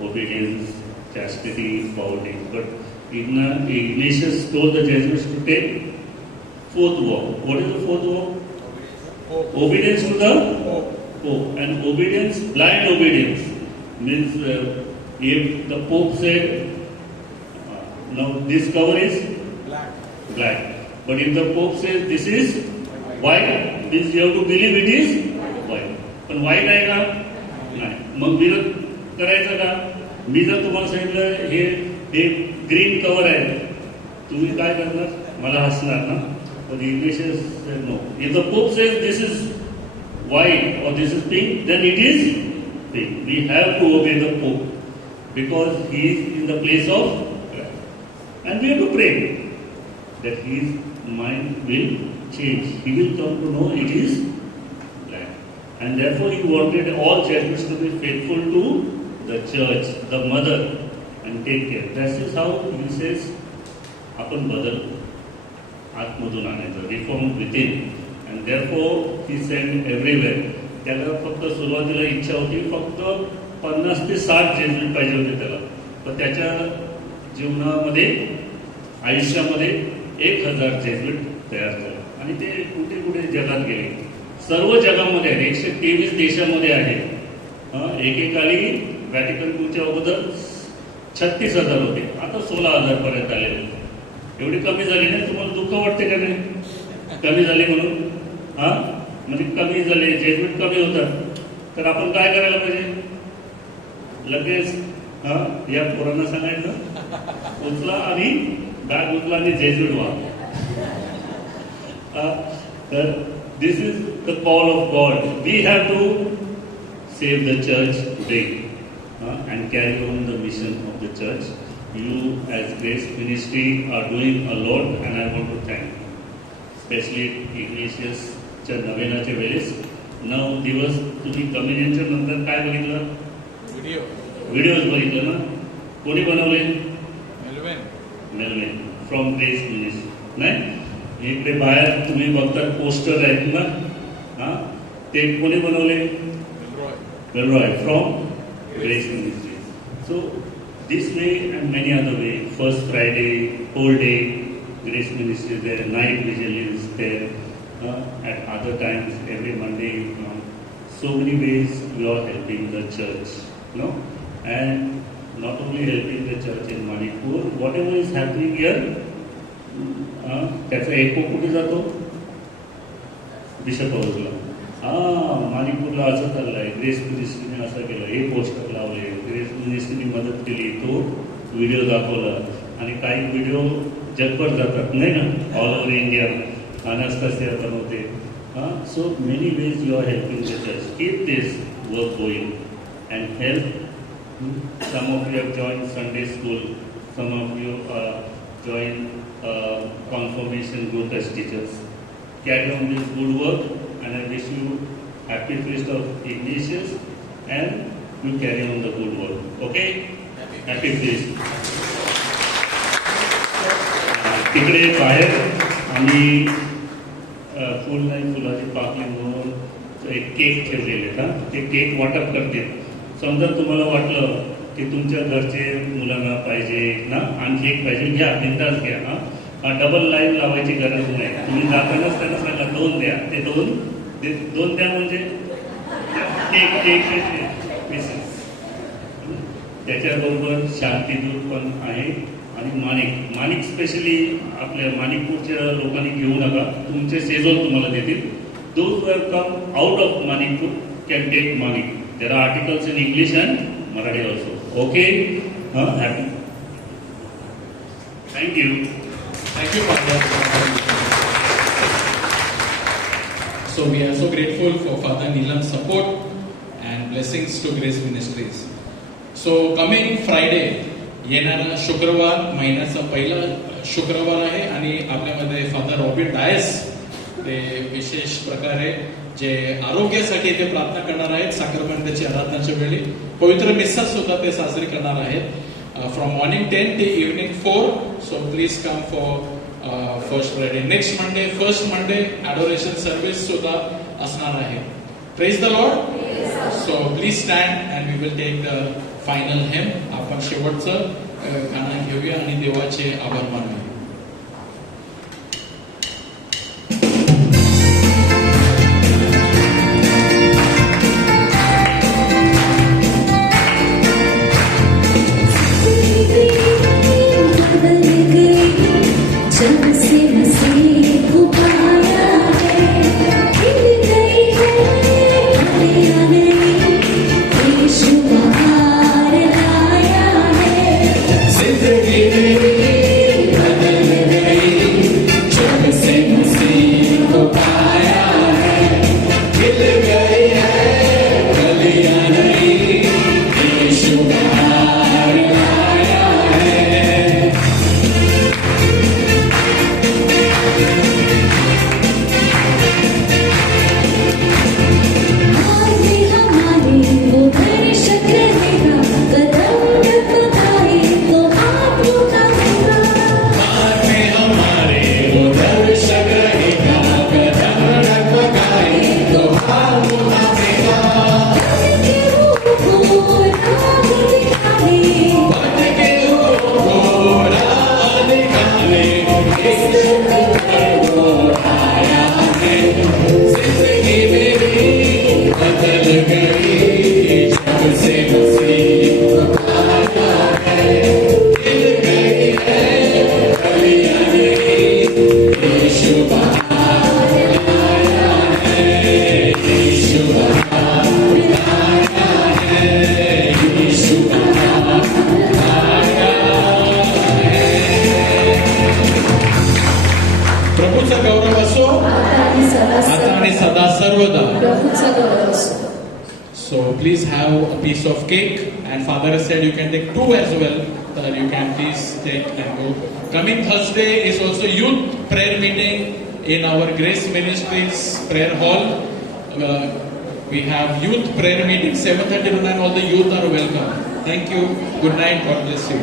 Obedience, chastity, poverty. But Ignatius told the Jesuits to take 4th vow. What is the 4th vow? Obedience to the Pope. And obedience, blind obedience, means if the Pope said, now this cover is black. But if the Pope says this is white, means you have to believe it is white. पण white आहे का? नाही. मग विरोध करायचा का? मी जर तुम्हाला सांगितलं हे ग्रीन कव्हर आहे, तुम्ही काय करणार? मला हसणार ना. But the Ignatius said no. If the Pope says this is white or this is pink, then it is pink. We have to obey the Pope because he is in the place of Christ. And we have to pray that his mind will change. He will come to know it is black. And therefore he wanted all Jesuits to be faithful to the church, the mother, and take care. That is how he says, आपण बदल आतमधून आणायचं, reform within. And therefore he send everywhere. त्याला फक्त सुरुवातीला इच्छा होती फक्त 50 ते 60 जेजुईट पाहिजे होते त्याला. पण त्याच्या जीवनामध्ये, आयुष्यामध्ये 1000 जेजुईट तयार झाले. आणि ते कुठे कुठे जगात गेले. सर्व जगामध्ये आहे, 123 देशामध्ये आहे. एकेकाली व्हॅटिकन बुकच्या अगोदर 36,000 होते, आता 16,000 पर्यंत आले. एवढी कमी झाली नाही. तुम्हाला दुःख वाटते का नाही कमी झाली म्हणून? म्हणजे कमी झाले, जेजुईट कमी होतात. तर आपण काय करायला पाहिजे? लगेच या पोरांना सांगायचं उचला आणि बॅग उचला आणि जेजुईट व्हा. तर this is the call of God. We have to save the church today and carry on the mission of the church. You as Grace Ministry are doing a lot and I want to thank you. Especially Ignatius च्या नवेनाच्या वेळेस 9 दिवस तुम्ही कम्युनियनच्या नंतर काय बघितलं? व्हिडिओज बघितलं ना. कोणी बनवले? मेलवेन फ्रॉम ग्रेस मिनिस्ट्री. नाही, इकडे बाहेर तुम्ही बघता पोस्टर आहेत ना, ते कोणी बनवले? मेलरॉय from Grace Ministry. So this way and many other way, first Friday, whole day, Grace Ministry is there, night vigil is there, at other times, every Monday, so many ways we are helping the church, no? And not only helping the church in Manipur, whatever is happening here, त्याचा एको कुठे जातो? बिशप हाऊसला. माणिकपूरला असं चाललंय, ग्रेस मिनिस्ट्रीने असं केलं, हे पोस्टर लावले, ग्रेस मिनिस्ट्रीने मदत केली, तो व्हिडिओ दाखवला. आणि काही व्हिडिओ जगभर जातात नाही ना, ऑल ओव्हर इंडिया. अनास्तासिया बनवते. So many ways you are helping the church. Keep this work going and help. Some of you have join Sunday school, some of you join confirmation group as teachers. Carry on this good work and I wish you happy feast of Ignatius and you carry on the good work. Okay? Happy feast. तिकडे बाहेर आम्ही फुल नाही फुलाची पाकळी म्हणून एक केक ठेवलेले आहेत. ते केक वाटप करते. समजा तुम्हाला वाटलं की तुमच्या घरचे मुलांना पाहिजे ना, आणखी एक पाहिजे, घ्या, बिंदास घ्या. डबल लाईन लावायची गरज नाही. तुम्ही जातानाच त्यांना सांगा 2 द्या. ते 2 द्या म्हणजे केक पीसेस. त्याच्याबरोबर शांतीदूत पण आहे आणि माणिक स्पेशली आपल्या माणिकपूरच्या लोकांनी घेऊ नका, तुमचे सेजोल तुम्हाला देतील. Those have come out of Manikpur can take Manik. There are articles in English and Marathi also. Okay? Happy. Thank you. Thank you, Father. So we are so grateful for Father Neelam's support and blessings to Grace Ministries. So coming Friday, येणारा शुक्रवार महिन्याचा पहिला शुक्रवार आहे आणि आपल्यामध्ये father robin DISE ते विशेष प्रकारे जे आरोग्यासाठी ते प्रार्थना करणार आहेत साक्रमेंटची आराधनाच्या वेळी पवित्र मिस्सा सुद्धा ते साजरी करणार आहेत फ्रॉम मॉर्निंग 10 ते evening 4. So please come for first Friday. Next Monday first Monday adoration service सुद्धा असणार आहे. Praise the Lord. So please stand and we will take the final hymn. आपण शेवटचं गाणं घेऊया आणि देवाचे आभार मानूया. जब से मसीह को पाया है, खिल गई है हरियाली, यीशु बाहर आया है. जिंदगी मेरी बदल गई, जब से मसीह को पाया है, खिल गई है हरियाली, यीशु बाहर आया है. आगे हमारे वो दर्शक रहेगा, कदम डगमगाए तो हाथ उठाएगा. आगे हमारे वो दर्शक रहेगा, कदम डगमगाए तो हाथ उठाएगा. पद के ऊपर राह दिखाए, पद के ऊपर राह दिखाए, इस धरती पर वो आया है. जिंदगी मेरी बदल गई, जब से मसीह को पाया है, खिल गई है हरियाली, यीशु बाहर आया है, यीशु बाहर आया है, यीशु बाहर आया है. प्रभूचा गौरव असो आता आणि सदा सर्वदा. प्रभूचा गौरव असो. So please have a piece of cake, and Father has said you can take 2 as well. That you can please take and go. Coming Thursday is also youth prayer meeting in our Grace Ministries prayer hall. We have youth prayer meeting 7:30 to 9. All the youth are welcome. Thank you. Good night. God bless you.